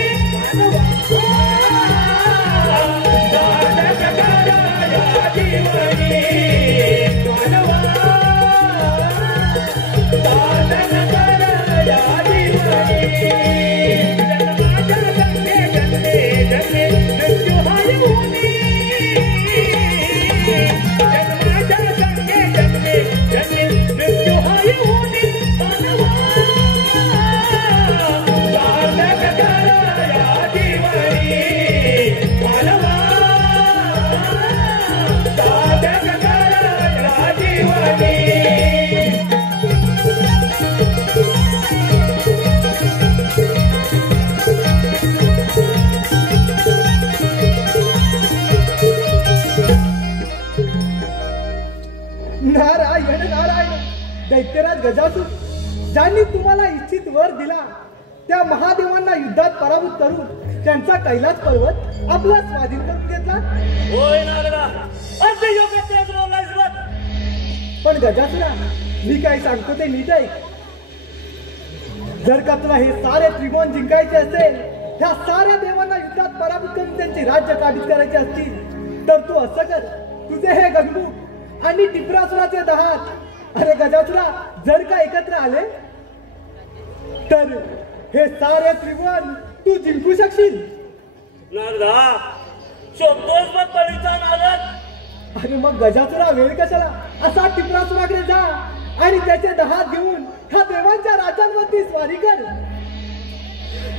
सार्थक कर या जीवनी मानवा सार्थक कर या जीवनी नारायण नारायण. दैत्यराज गजासूर ज्यांनी तुम्हाला इच्छित वर दिला त्या महादेवांना युद्धात पराभूत करून त्यांचा कैलास पर्वत आपला स्वाधीन करून घेतला. होय नारदा अगदी योग्य तेच बोललायस बघ. पण गजासुरा मी काय सांगतो ते नीट ऐक. जर का तुला हे सारे त्रिभुवन जिंकायचे असेल ह्या साऱ्या देवांना युद्धात पराभूत करून त्यांची राज्य काबीज करायची असतील तर तू असं कर. तुझे हे गंगमुख आणि टिपरासुराचे दहात अरे गजासुरा जर का एकत्र आले तर हे सारे त्रिभुवन तू जिंकू शकशील. नारदा शोधतोस मग परीचा नारद. अरे मग गजासुरा वेळ कशाला असा टिपरासुराकडे जा आणि त्याचे दहात घेऊन ह्या देवांच्या राज्यांवरती स्वारी कर.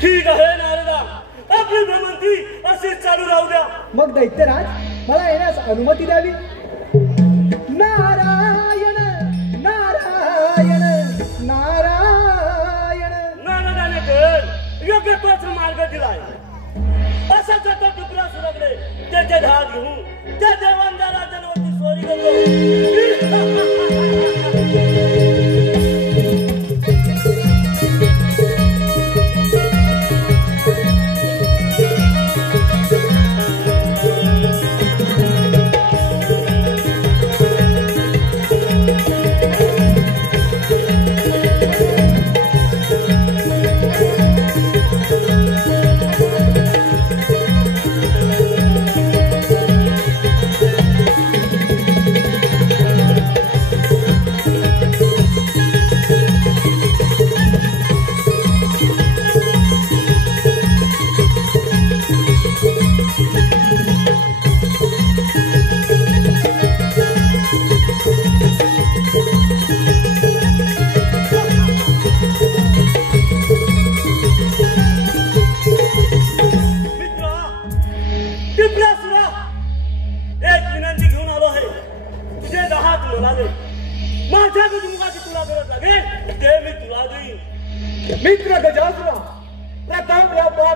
ठीक आहे नारदा आपली भ्रमंती अशीच चालू राहू द्या. मग दैत्यराज मला येण्यास अनुमती द्यावी. नारायण नारायण नारायण. नारदाने तर योग्य तोच मार्ग दिलाय. असा जातो टिपरासुराकडे त्याचे दहात घेऊन त्या देवांच्या राज्यांवरती स्वारी करतो.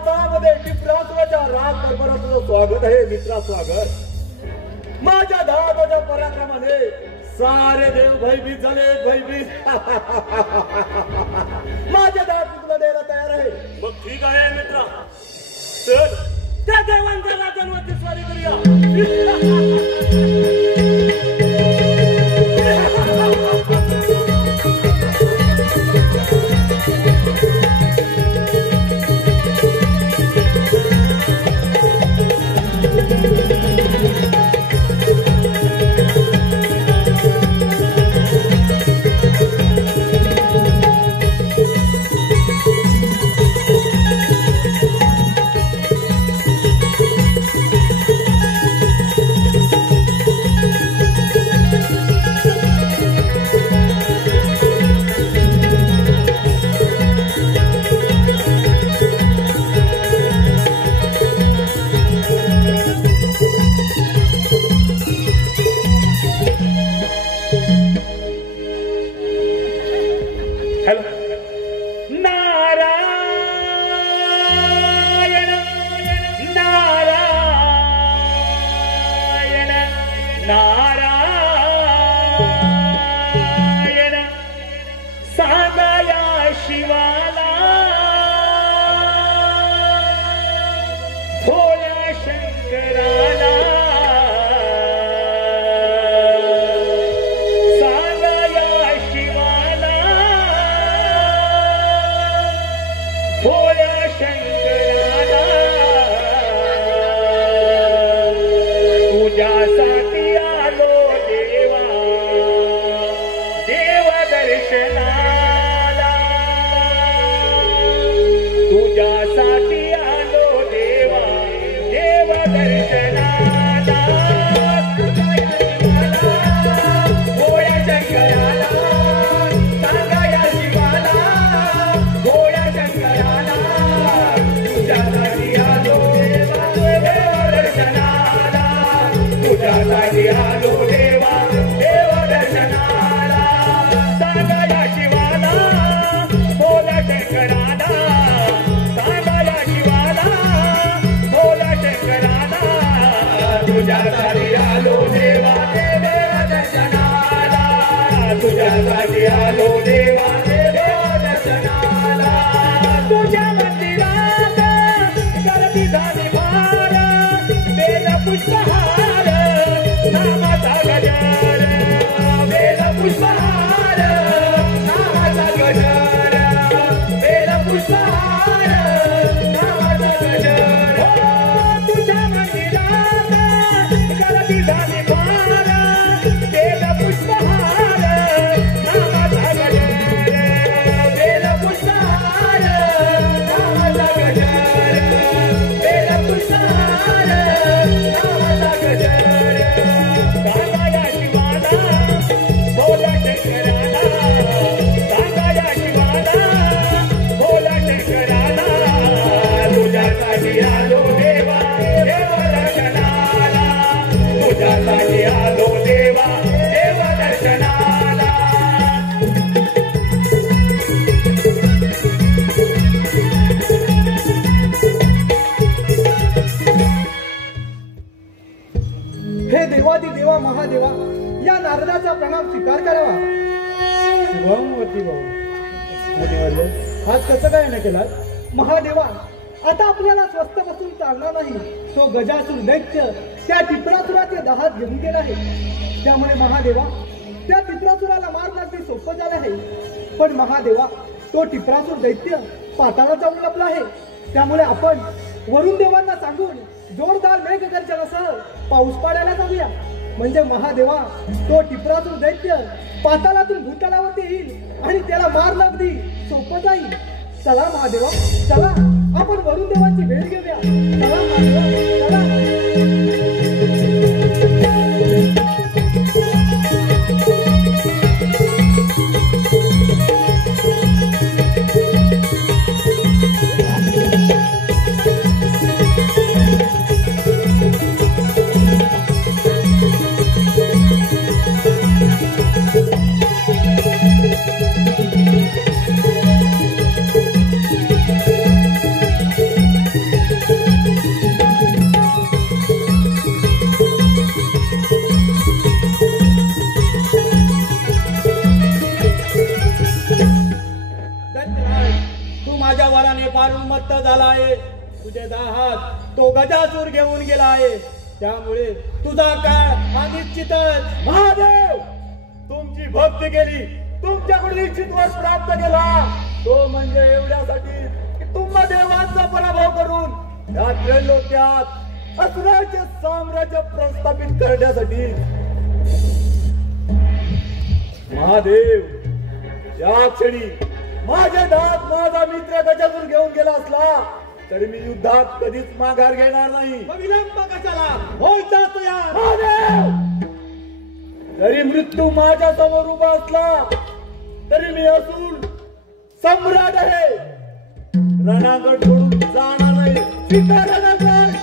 भारतामध्ये टिपरासुराच्या राज दरबारात तुझं स्वागत आहे मित्रा, स्वागत. माझ्या धावाच्या पराक्रमाने सारे देव भयभीत झाले, भयभीत. माझ्या धाव तुला द्यायला तयार आहे. मग ठीक आहे मित्रा, चल त्या देवांच्या राजांवरती स्वारी करूया. महादेवा, या नारदाचा प्रणाम स्वीकार करावा. आज कसं काय न केला महादेवा? आता आपल्याला स्वस्थ बसून चालणार नाही. तो गजासूर दैत्य त्या टिपरासुराचे दहात घेऊन गेला आहे. त्यामुळे महादेवा, त्या टिपरासुराला मार लागणे सोपं झालं आहे. पण महादेवा, तो टिपरासूर दैत्य पाताळात जाऊन लपला आहे. त्यामुळे आपण वरुण देवांना सांगून जोरदार मेघगर्जनासह पाऊस पाडायला जाऊया. म्हणजे महादेवा, तो टिपरासूर दैत्य पाताळातून भूतलावरती येईल आणि त्याला मारणं अगदी सोपं जाईल. चला महादेवा, चला आपण वरुण देवांची भेट घेऊया. चला महादेवा, चला. फार उन्मत्त झाला आहे. तुझे दाहात तो गजासूर घेऊन गेला आहे. त्यामुळे तुझा काळ अनिश्चितच. महादेव, तुमची भक्ती केली, तुमच्याकडून इच्छित वर प्राप्त केला, तो म्हणजे एवढ्यासाठी की तुम्हा देवांचा पराभव करून या त्रैलोक्यात असुराचे साम्राज्य प्रस्थापित करण्यासाठी. महादेव, या क्षणी माझ्या दात माझा मित्र गजासूर घेऊन गेला असला तरी मी युद्धात कधीच माघार घेणार नाही. विलंब कशाला होता तुया. महादेव, जरी मृत्यू माझ्या समोर उभा असला तरी मी असून सम्राट आहे. रणांगण सोडून जाणार नाही. स्वीकारा रणांगण.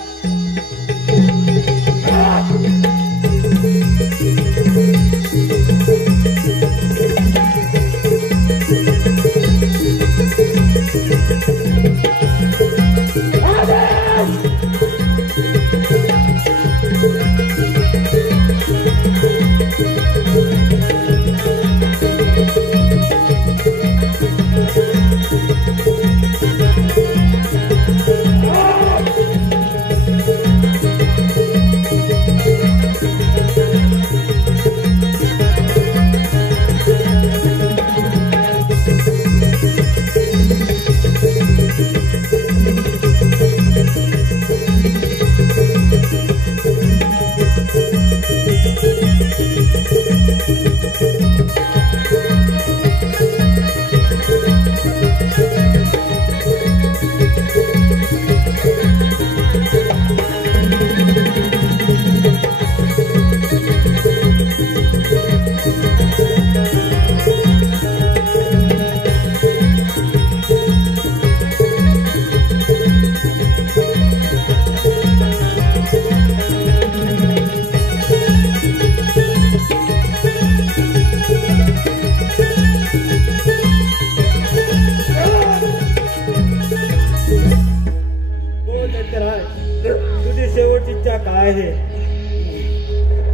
तुझी शेवटची इच्छा काय आहे.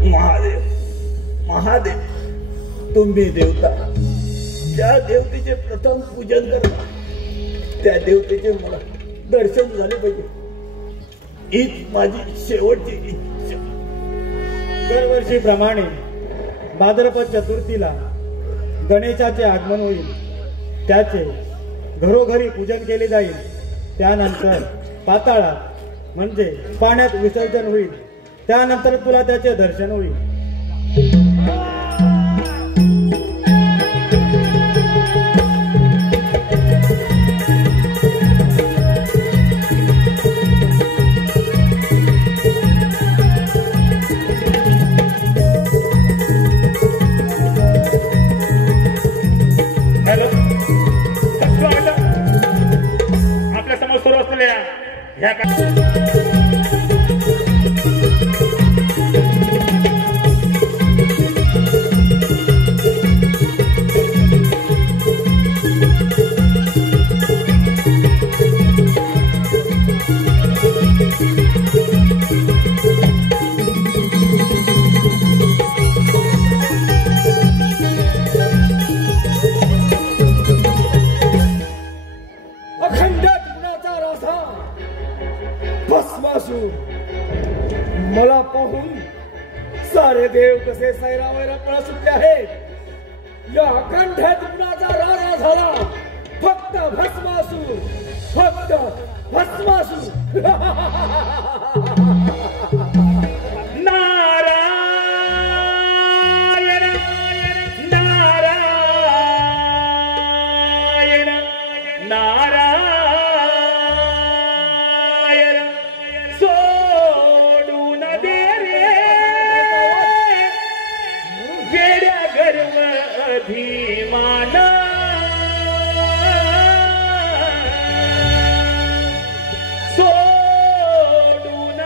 महादेव, महादेव, तुम्ही देवता, ज्या देवतेचे प्रथम पूजन करता त्या देवतेचे मला दर्शन झाले पाहिजे. हीच माझी शेवटची इच्छा. दरवर्षीप्रमाणे भाद्रपद चतुर्थीला गणेशाचे आगमन होईल. त्याचे घरोघरी पूजन केले जाईल. त्यानंतर पाताळात म्हणजे पाण्यात विसर्जन होईल. त्यानंतर तुला त्याचे दर्शन होईल. हॅलो, आपल्या समोर सुरू असलेल्या ह्या मला पाहून सारे देव कसे सैरावैरा पळा सुटले आहेत. या अखंडात गुणाचा राजा झाला. फक्त भस्मासूर, फक्त भस्मासूर. नारायण नारायण नारायण सोडून दे रे वेड्या गर्व अभिमान. सोडून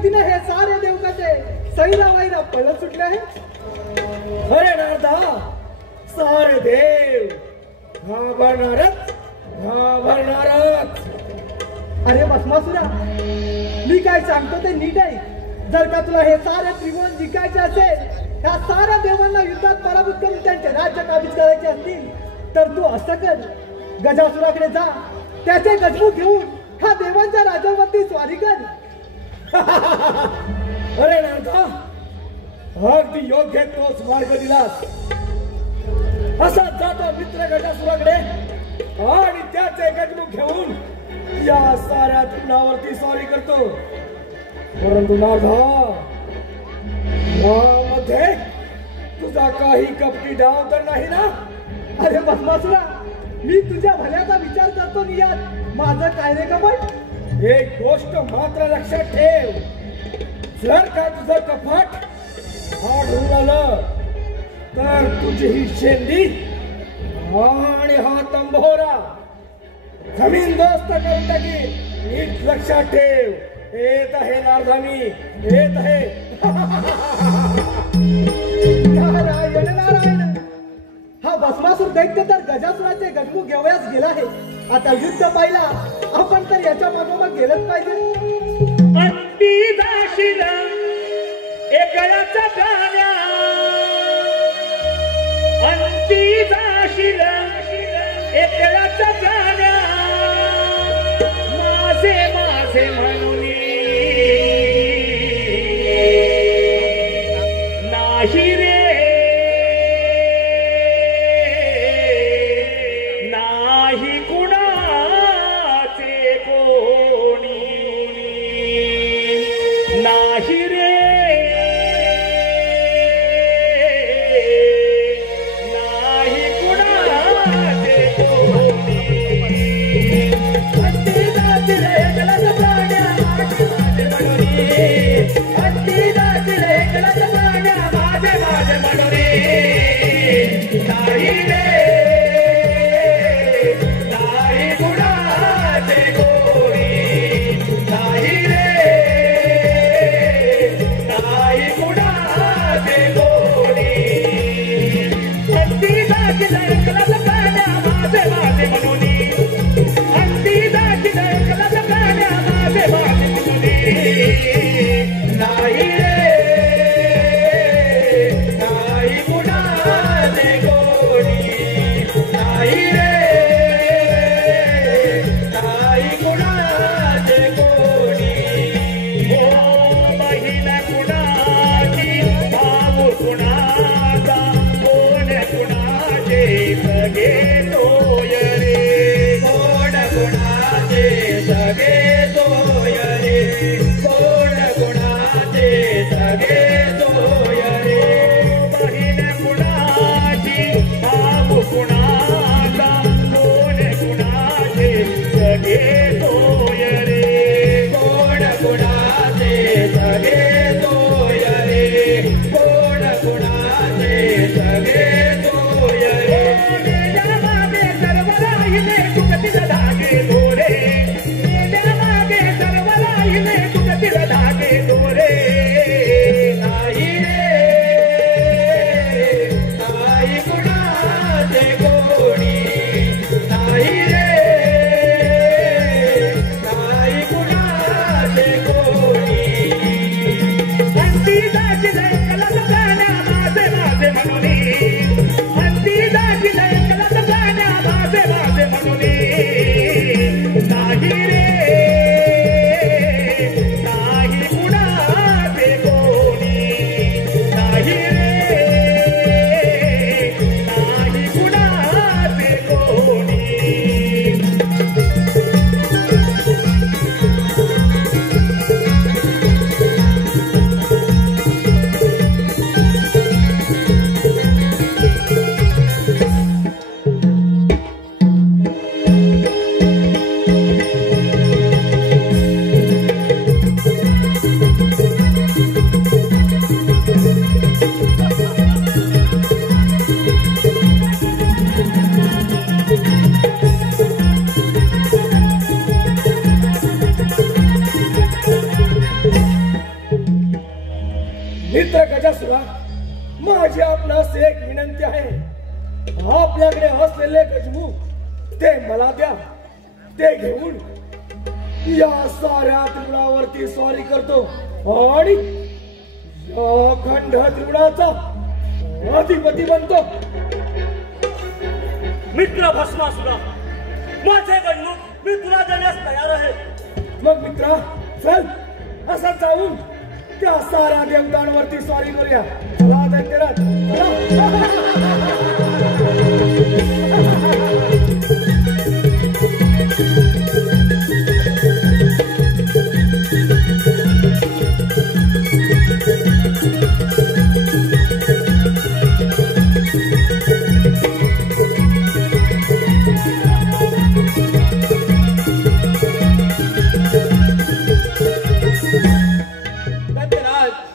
युक्तीने हे सारे देव कसे सैरा वैरा पळत सुटले आहे? अरे नारदा, सारे देव घाबरणारच. अरे भस्मासुरा, मी काय सांगतो ते नीट आहे. जर का तुला हे सारे त्रिभुवन जिंकायचे असेल, ह्या साऱ्या देवांना युद्धात पराभूत करून त्यांचे राज्य काबीज करायचे असतील, तर तू असं कर, गजासुराकडे जा, त्याचे गजबू घेऊन ह्या देवांच्या राज्यावरती स्वारी कर. अरे नारदा, अगदी योग्य तोच मार्ग दिलास. असा जातो मित्र गजासुराकडे आणि त्याचे गजबू घेऊन या साऱ्या तृणावरती स्वारी करतो. परंतु नारदा, यामध्ये तुझा काही कपटी डाव तर नाही ना? अरे भस्मासुरा, मी तुझ्या भल्याचा विचार करतो नि यात माझं काय रे कपट? एक गोष्ट मात्र लक्षात ठेव, जर का तुझं कपट आढळून आलं तर तुझी ही शेंडी आणि हा तंबोरा जमीन दोस्त करून टाकी. नीट लक्षात ठेव. येत आहे नारदा, मी येत आहे. नारायण नारायण. हा भस्मासूर दैत्य तर गजासुराचे गजबू घेवयास गेला आहे. आता युद्ध पाहिला आपण तर याच्या मागोमाग गेलंच पाहिजे. अंती जाशील एकळाचा प्राण्या, अंती जाशील एकळाचा प्राण्या, माझे माझे म्हणून नाही रे, नाही कुणाचे कोणी, नाही रे, नाही कुणाचे कोणी. अंती जातील एकलाच प्राण्या, माझे माझे म्हणून, अंती जातील एकलाच प्राण्या, माझे माझे म्हणून, नाही रे, नाही कुणाचे कोणी, नाही रे, नाही कुणाचे कोणी. अंती जातील एकलाच प्राण्या, माझे माझे म्हणून, अंती जातील एकलाच प्राण्या, माझे माझे म्हणून, नाही रे, नाही कुणाचे कोणी, नाही रे, नाही कुणाचे कोणी. ओ बहीण कुणाची, भाऊ कुणाचा, कोण कुणाचे सगळे तोय रे, कोण कुणाचे सगळे तोय रे, कोण कुणाचे सगळे तोय रे. बहीण कुणाची, भाऊ कुणाचा, कोण कुणाचे सगळे तोय रे, कोण कुणाचे सगळे तोय रे, कोण कुणाचे सगळे तोय रे. मेल्या मागे सर्व राहिले तुकतील धागे दोरे, मेल्या मागे सर्व राहिले तुकतील धागे दोरे, नाही रे, नाही कुणाचे कोणी, नाही रे, नाही कुणाचे कोणी. मित्र गजासुरा, माझी आपणास एक विनंती आहे. आपल्याकडे असलेले गजमुख ते मला द्या. ते घेऊन या साऱ्या त्रिगुणावरती स्वारी करतो आणि या खंड त्रिगुणाचा अधिपती बनतो. मित्र भस्मासुरा, माझे गणमुख मी तुला देण्यास तयार आहे. मग मित्रा, चल असं जाऊन त्या साऱ्या देवतांवरती स्वारी करूया. चला दैत्यराज, चला.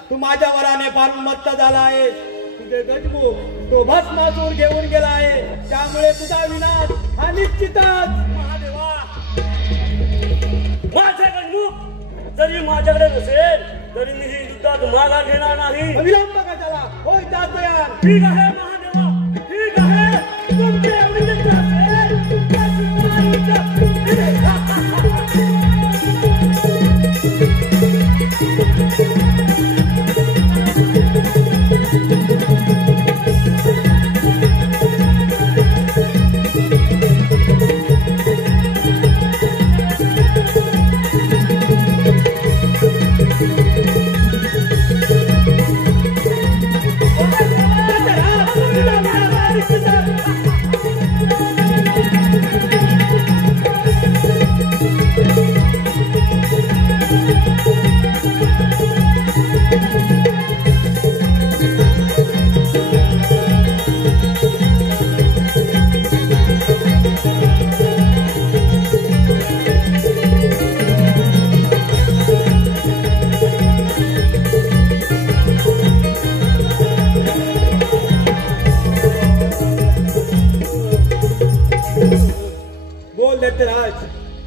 तू माझ्या वराने फार मत्त झाला आहे. तुझे गजमुख तो भस्मासूर घेऊन गेला आहे. त्यामुळे तुझा विनाश हा निश्चितच. महादेवा, माझे गणमुख जरी माझ्याकडे नसेल तरी मी ही युद्धात माघार घेणार नाही. विलंब का त्याला होय जातो यार. ठीक आहे महादेवा, ठीक आहे. तुमचे एवढी इच्छा असेल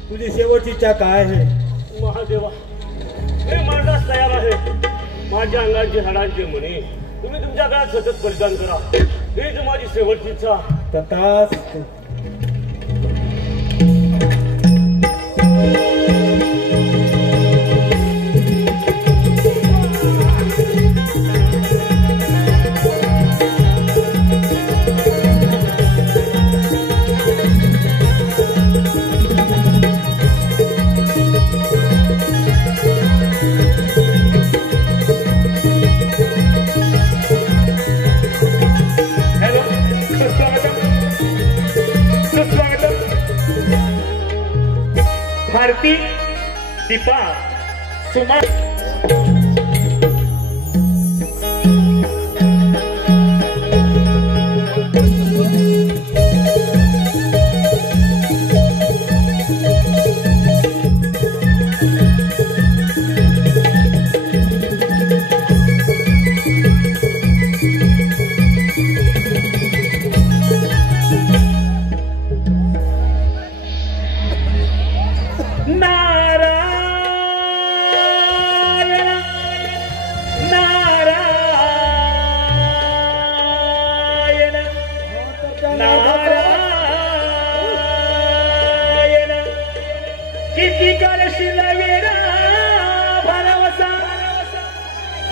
तुझी शेवटची इच्छा काय आहे? महादेवा, मी मरणास तयार आहे. माझ्या अंगाची हाडांची म्हणे तुम्ही तुमच्या काळात सतत बलिदान करा. हीच माझी शेवटची इच्छा. तथास्तु. भारती, दीपा, सुमा.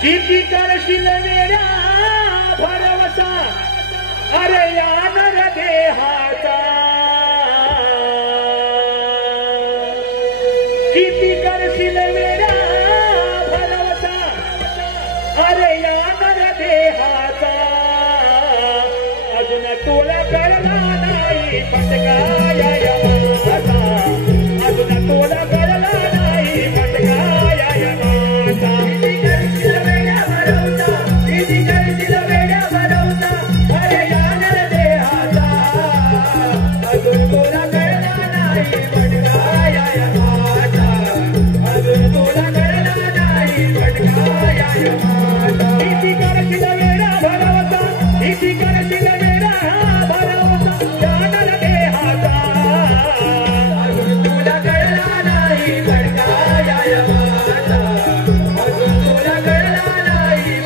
किती करशील वेड्या भरवसा, अरे या नर देहाचा. किती करशील वेड्या भरवसा, अरे या नर देहाचा. अजून तोला कळला नाही फटका या यमाचा. अजून तोला कळला नाही फटका या यमाचा.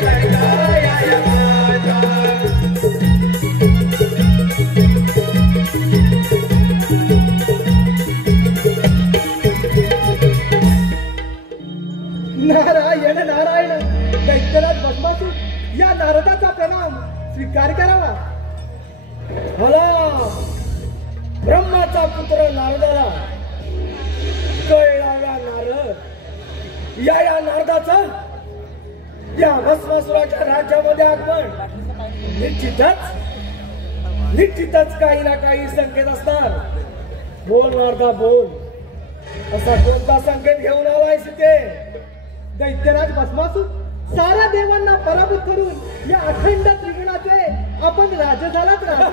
भटका नारायण दैत्यराज भस्मासूर या नारदाचा प्रणाम स्वीकार करावा. मला ब्रह्माचा पुत्र नारदाला कळला नारद या नारदाचा या भस्मासुराच्या राज्यामध्ये आगमन निश्चितच काही ना काही संकेत असणार. बोल नारदा बोल, असा कोणता संकेत घेऊन आलाय सीते? दैत्यराज भस्मासूर साऱ्या देवांना पराभूत करून या अखंड त्रिगुणाचे आपण राजा झालाच राजा.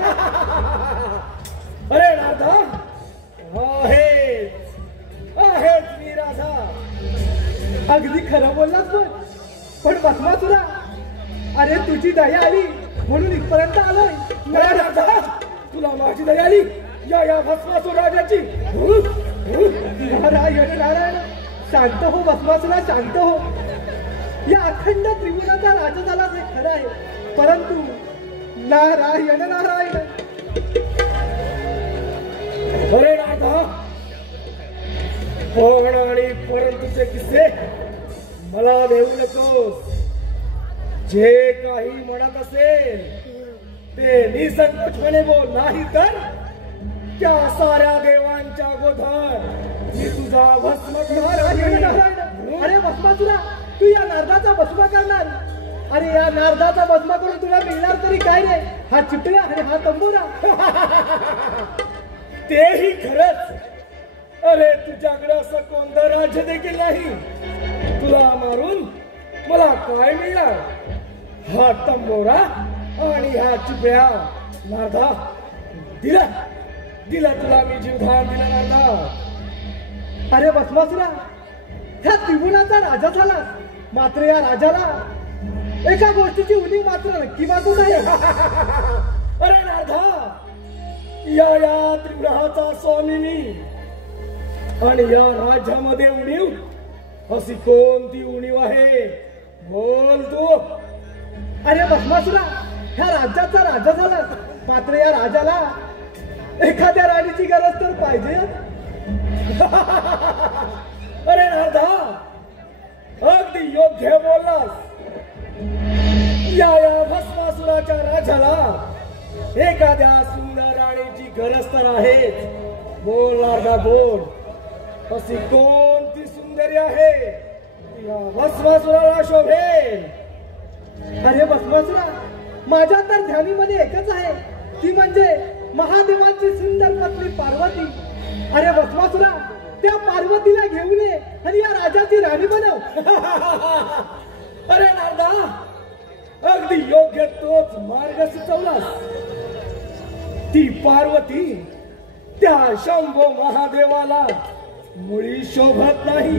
अरे नारदा आहेच मी राजा. अगदी खरं बोललास पण भस्मासुरा, अरे तुझी दया आली म्हणून इथपर्यंत आलोय. नारदा तुला माझी दया आली या भस्मासूर राजाची. नारायण नारायण शांत हो भस्मासुरा, शांत हो. या अखंड त्रिगुणाचा राजा झाला हे खरं आहे, परंतु नारायण नारायण. अरे नारदा पण आणि परंतुचे किस्से मला देऊ नकोस. जे काही म्हणत असेल ते निसंकोचपणे बोल, नाही तर त्या साऱ्या देवांच्या गोधर मी तुझा भस्म नारायण नारायण. अरे भस्मासुरा, तू या नारदाचा भस्म करणार? अरे या नारदाचा भस्म करून तुला मिळणार तरी काय रे? हा चिपळा आणि हा तंबोरा. तेही खरंच. अरे तुझ्याकडे असं कोणतं राज्य देखील नाही. तुला मारून मला काय मिळणार? हा तंबोरा आणि ह्या चिपळ्या. नारदा दिला तुला मी जीवधान दिला नारदा. अरे भस्मासुरा, ह्या त्रिगुणाचा राजा झाला, मात्र या राजाला एका गोष्टीची उणीव मात्र नक्की वाटू नये. अरे नारदा या त्रिग्रहाचा स्वामी मी, आणि या राज्यामध्ये उणीव अशी कोणती उणीव आहे? बोल तू. अरे भस्मासुरा, ह्या राज्याचा राजा झाला, मात्र या राजाला एखाद्या राणीची गरज तर पाहिजे. अरे नारदा अगदी योग्य बोललास. या भस्मासुराच्या राजाला एखाद्या सुंदर राणीची गरज तर आहेच. बोल नारदा बोल, अशी कोणती सुंदरी आहे या भस्मासुराला शोभेल? अरे भस्मासुरा, माझ्या तर ध्यानीमध्ये एकच आहे, ती म्हणजे महादेवांची सुंदर पत्नी पार्वती. अरे भस्मासुरा, त्या पार्वतीला घेऊन ये आणि या राजाची राणी बनव. अरे नारदा अगदी योग्य तोच मार्ग सुचवलास. ती पार्वती त्या शंभो महादेवाला मुळी शोभत नाही.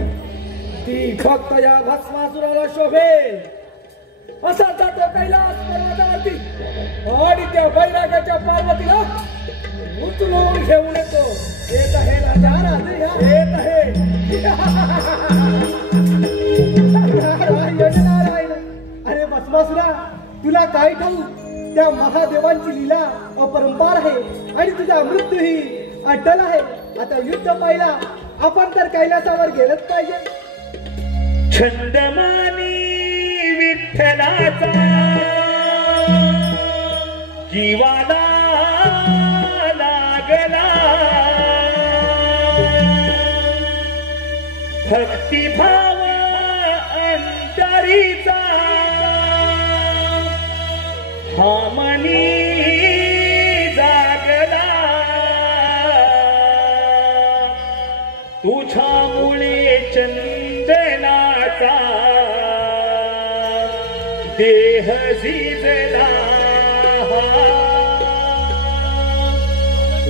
ती फक्त या भस्मासुराला शोभेल. असा जातो कैलास पर्वतावरती आणि त्या बैरागाच्या पार्वतीला उचलून घेऊन येतो. येत आहे राजा, येत आहे. नारायण नारायण. अरे भस्मासुरा, तुला काय ठाऊक, त्या महादेवांची लीला अपरंपार आहे आणि तुझा मृत्यूही अट्टल आहे. आता युद्ध पाहिला, आपण तर कैलासावर गेलंच पाहिजे. छंदमानी विठ्ठलाचा जीवाला लागला, भक्तिभाव अंतरीचा हा मनी जागला. तुझ्यामुळे चंदनाचा देह झिजला,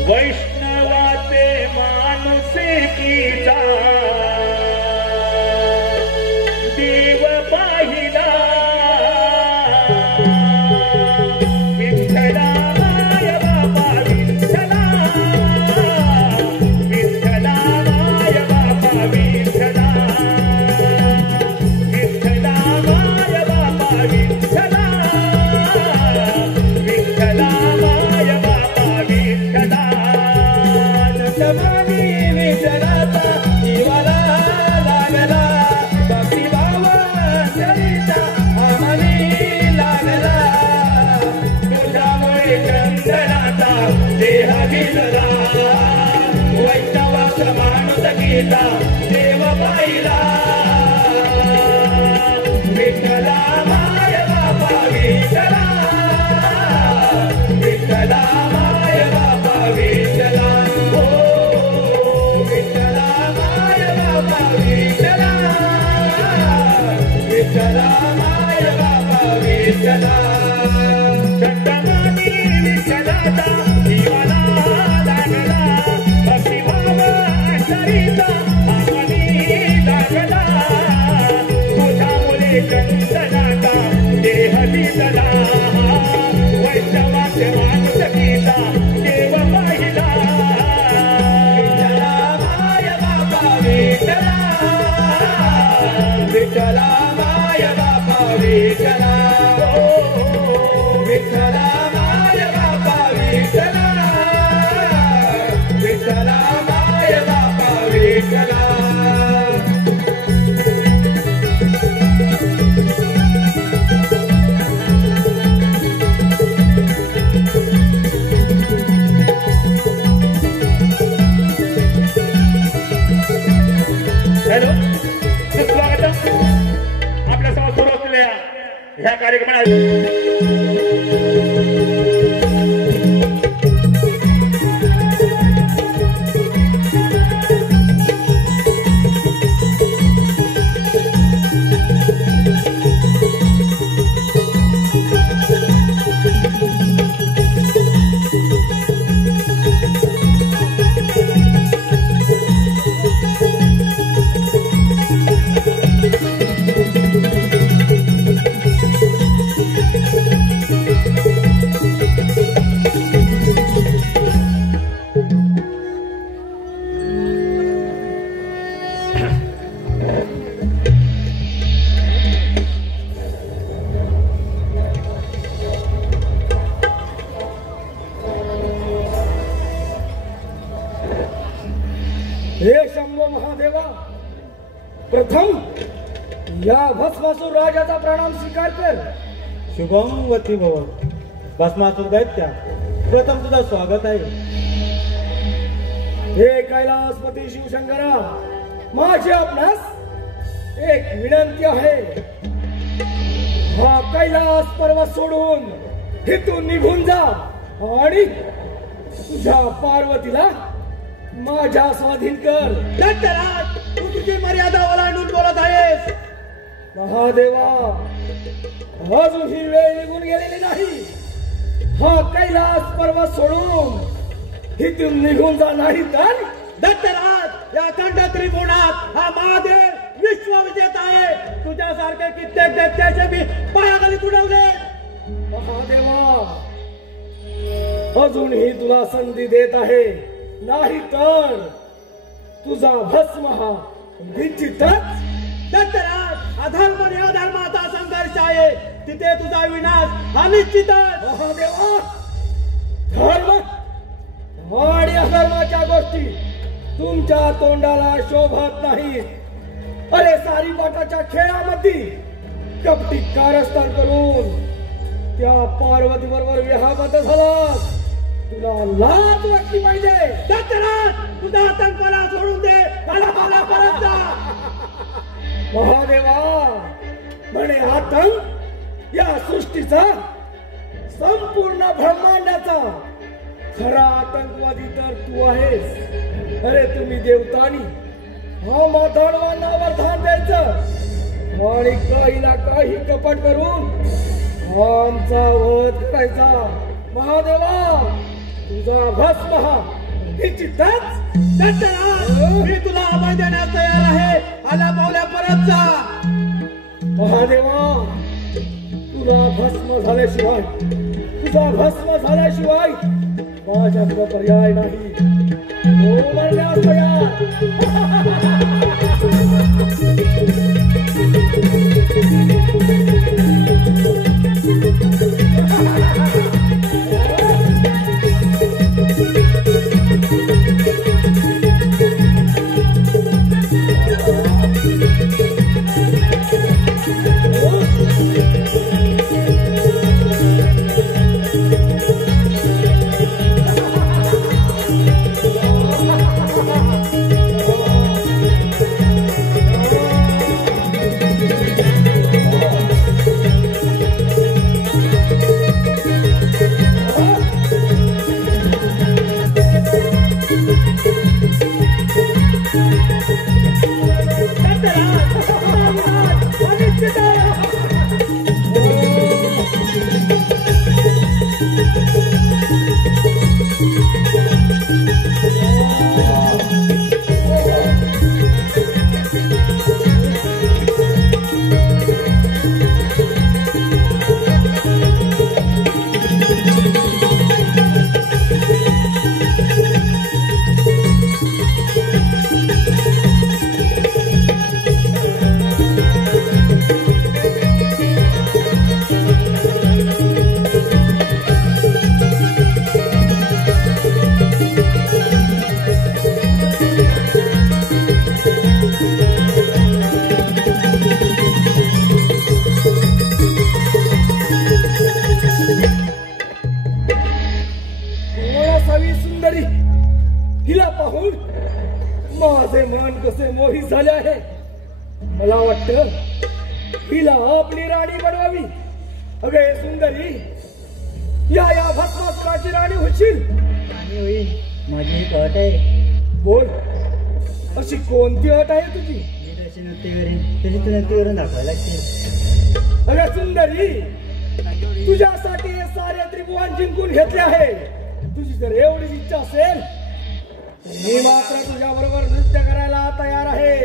वैष्णवाचे माणुसकीचा देव पाहिला. विठ्ठला माय बाबा विठ्ठला, विठ्ठला माय बाबा विठ्ठला, विठ्ठला माय बाबा विठ्ठला, विठ्ठला माय बाबा विठ्ठला. छंदमानी विठ्ठलाचा जीवा विठ्ठला चंद्रमानी विठ्ठलाचा जीवाला लागला भक्तिभाव अंतरीचा आम्हानी लागला तुझ्यामुळे चंदनाचा देह दिसला वैष्णवाचे मानसकीचा देव पाहिला विठ्ठला माय बापा विठ्ठला विठ्ठला माय बापा विठ्ठला विठ्ठला माय बापा विठ्ठला हॅलो स्वागत आपल्या समोर सुरू असलेल्या ह्या कार्यक्रमात हे शंभो महादेवा, प्रथम या भस्मासूर राजाचा प्रणाम स्वीकार कर. शुभम वती भव. भस्मासूर दैत्या, प्रथम तुझं स्वागत आहे. हे कैलासपती शिवशंकरा, माझी आपणास एक विनंती आहे. हा कैलास पर्वत सोडून इथून निघून जा आणि तुझ्या पार्वतीला माझ्या स्वाधीन कर. दत्तराज, तू तुझी मर्यादा ओलांडून बोलत आहेस. महादेवा, अजून ही वेळ निघून गेलेली नाही. हा कैलास पर्वत सोडून इथून निघून जा, नाही तर दत्तराज, या खंड त्रिभुवनात हा महादेव विश्वविजेता आहे. तुझ्यासारखे कित्येक दैत्याचे मी पायाखाली तुडवले. महादेवा, अजूनही तुला संधी देत आहे, नाही तर तुझा भस्म हा निश्चितच. दत्तराज, अधर्म आणि अधर्माचा संघर्ष आहे, तिथे तुझा विनाश हा निश्चितच. महादेवा, धर्म आणि अधर्माच्या गोष्टी तुमच्या तोंडाला शोभत नाहीत. अरे सारीपाटाच्या खेळामध्ये कपटी कारस्थान करून त्या पार्वती बरोबर विवाहबद्ध झालास. तुला लाज वाटली पाहिजे. दत्तराज, तुझा आतंक मला सोडून दे. मला परत जा. महादेवा, म्हणे आतंक या सृष्टीचा, संपूर्ण ब्रह्मांडाचा खरा आतंकवादी तर तू आहेस. अरे तुम्ही देवतानी हा माथाडवांना वरदान द्यायचं आणि काही ना काही कपट करून आमचा वध करायचा. महादेवा, तुझा भस्म हा निश्चितच. दत्तराज, मी तुला अभय देण्यास तयार आहे. आल्या पावल्या परत जा. महादेवा, तुला भस्म झाल्याशिवाय, तुझा भस्म झाल्याशिवाय माझ्याकडे पर्याय नाही. तो मरण्यास तयार. माझे मन कसे मोहित झाले आहे. मला वाटतं हिला आपली राणी बनवावी. अगे सुंदरी, या भस्मासुराची राणी होशील. राणी होईल. माझी एक अट आहे. बोल, अशी कोणती अट आहे तुझी? मी जशी नृत्य करेन तशी तू नृत्य करून दाखवायला लागतील. अगे सुंदरी, तुझ्यासाठी हे सारे त्रिभुवन जिंकून घेतले आहे. तुझी जर एवढी इच्छा असेल तर मी मात्र तुझ्या बरोबर नृत्य करायला तयार आहे.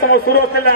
समोर सुरू असलेला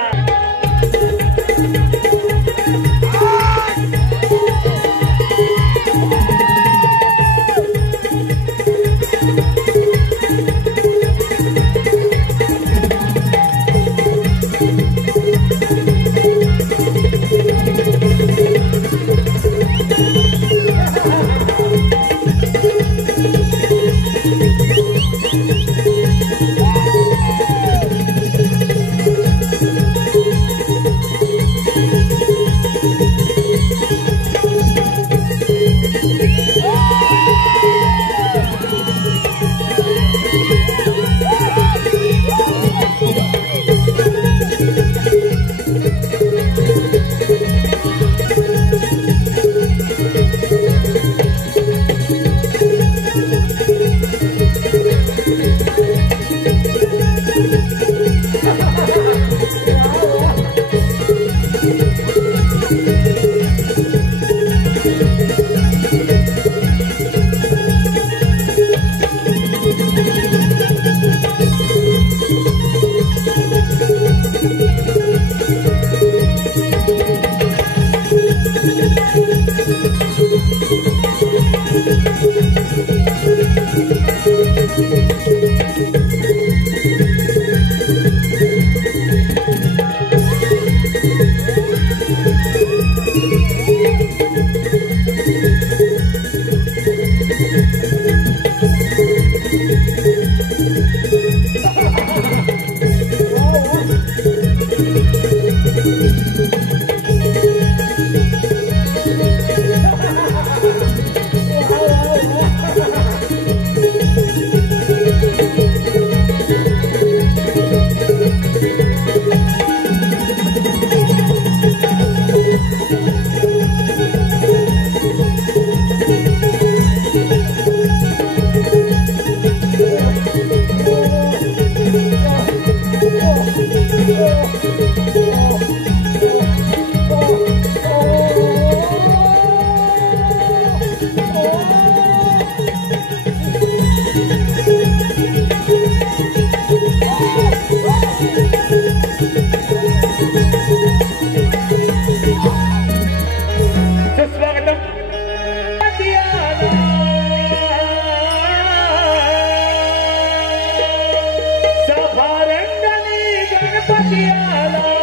सभारंगणी गणपती आला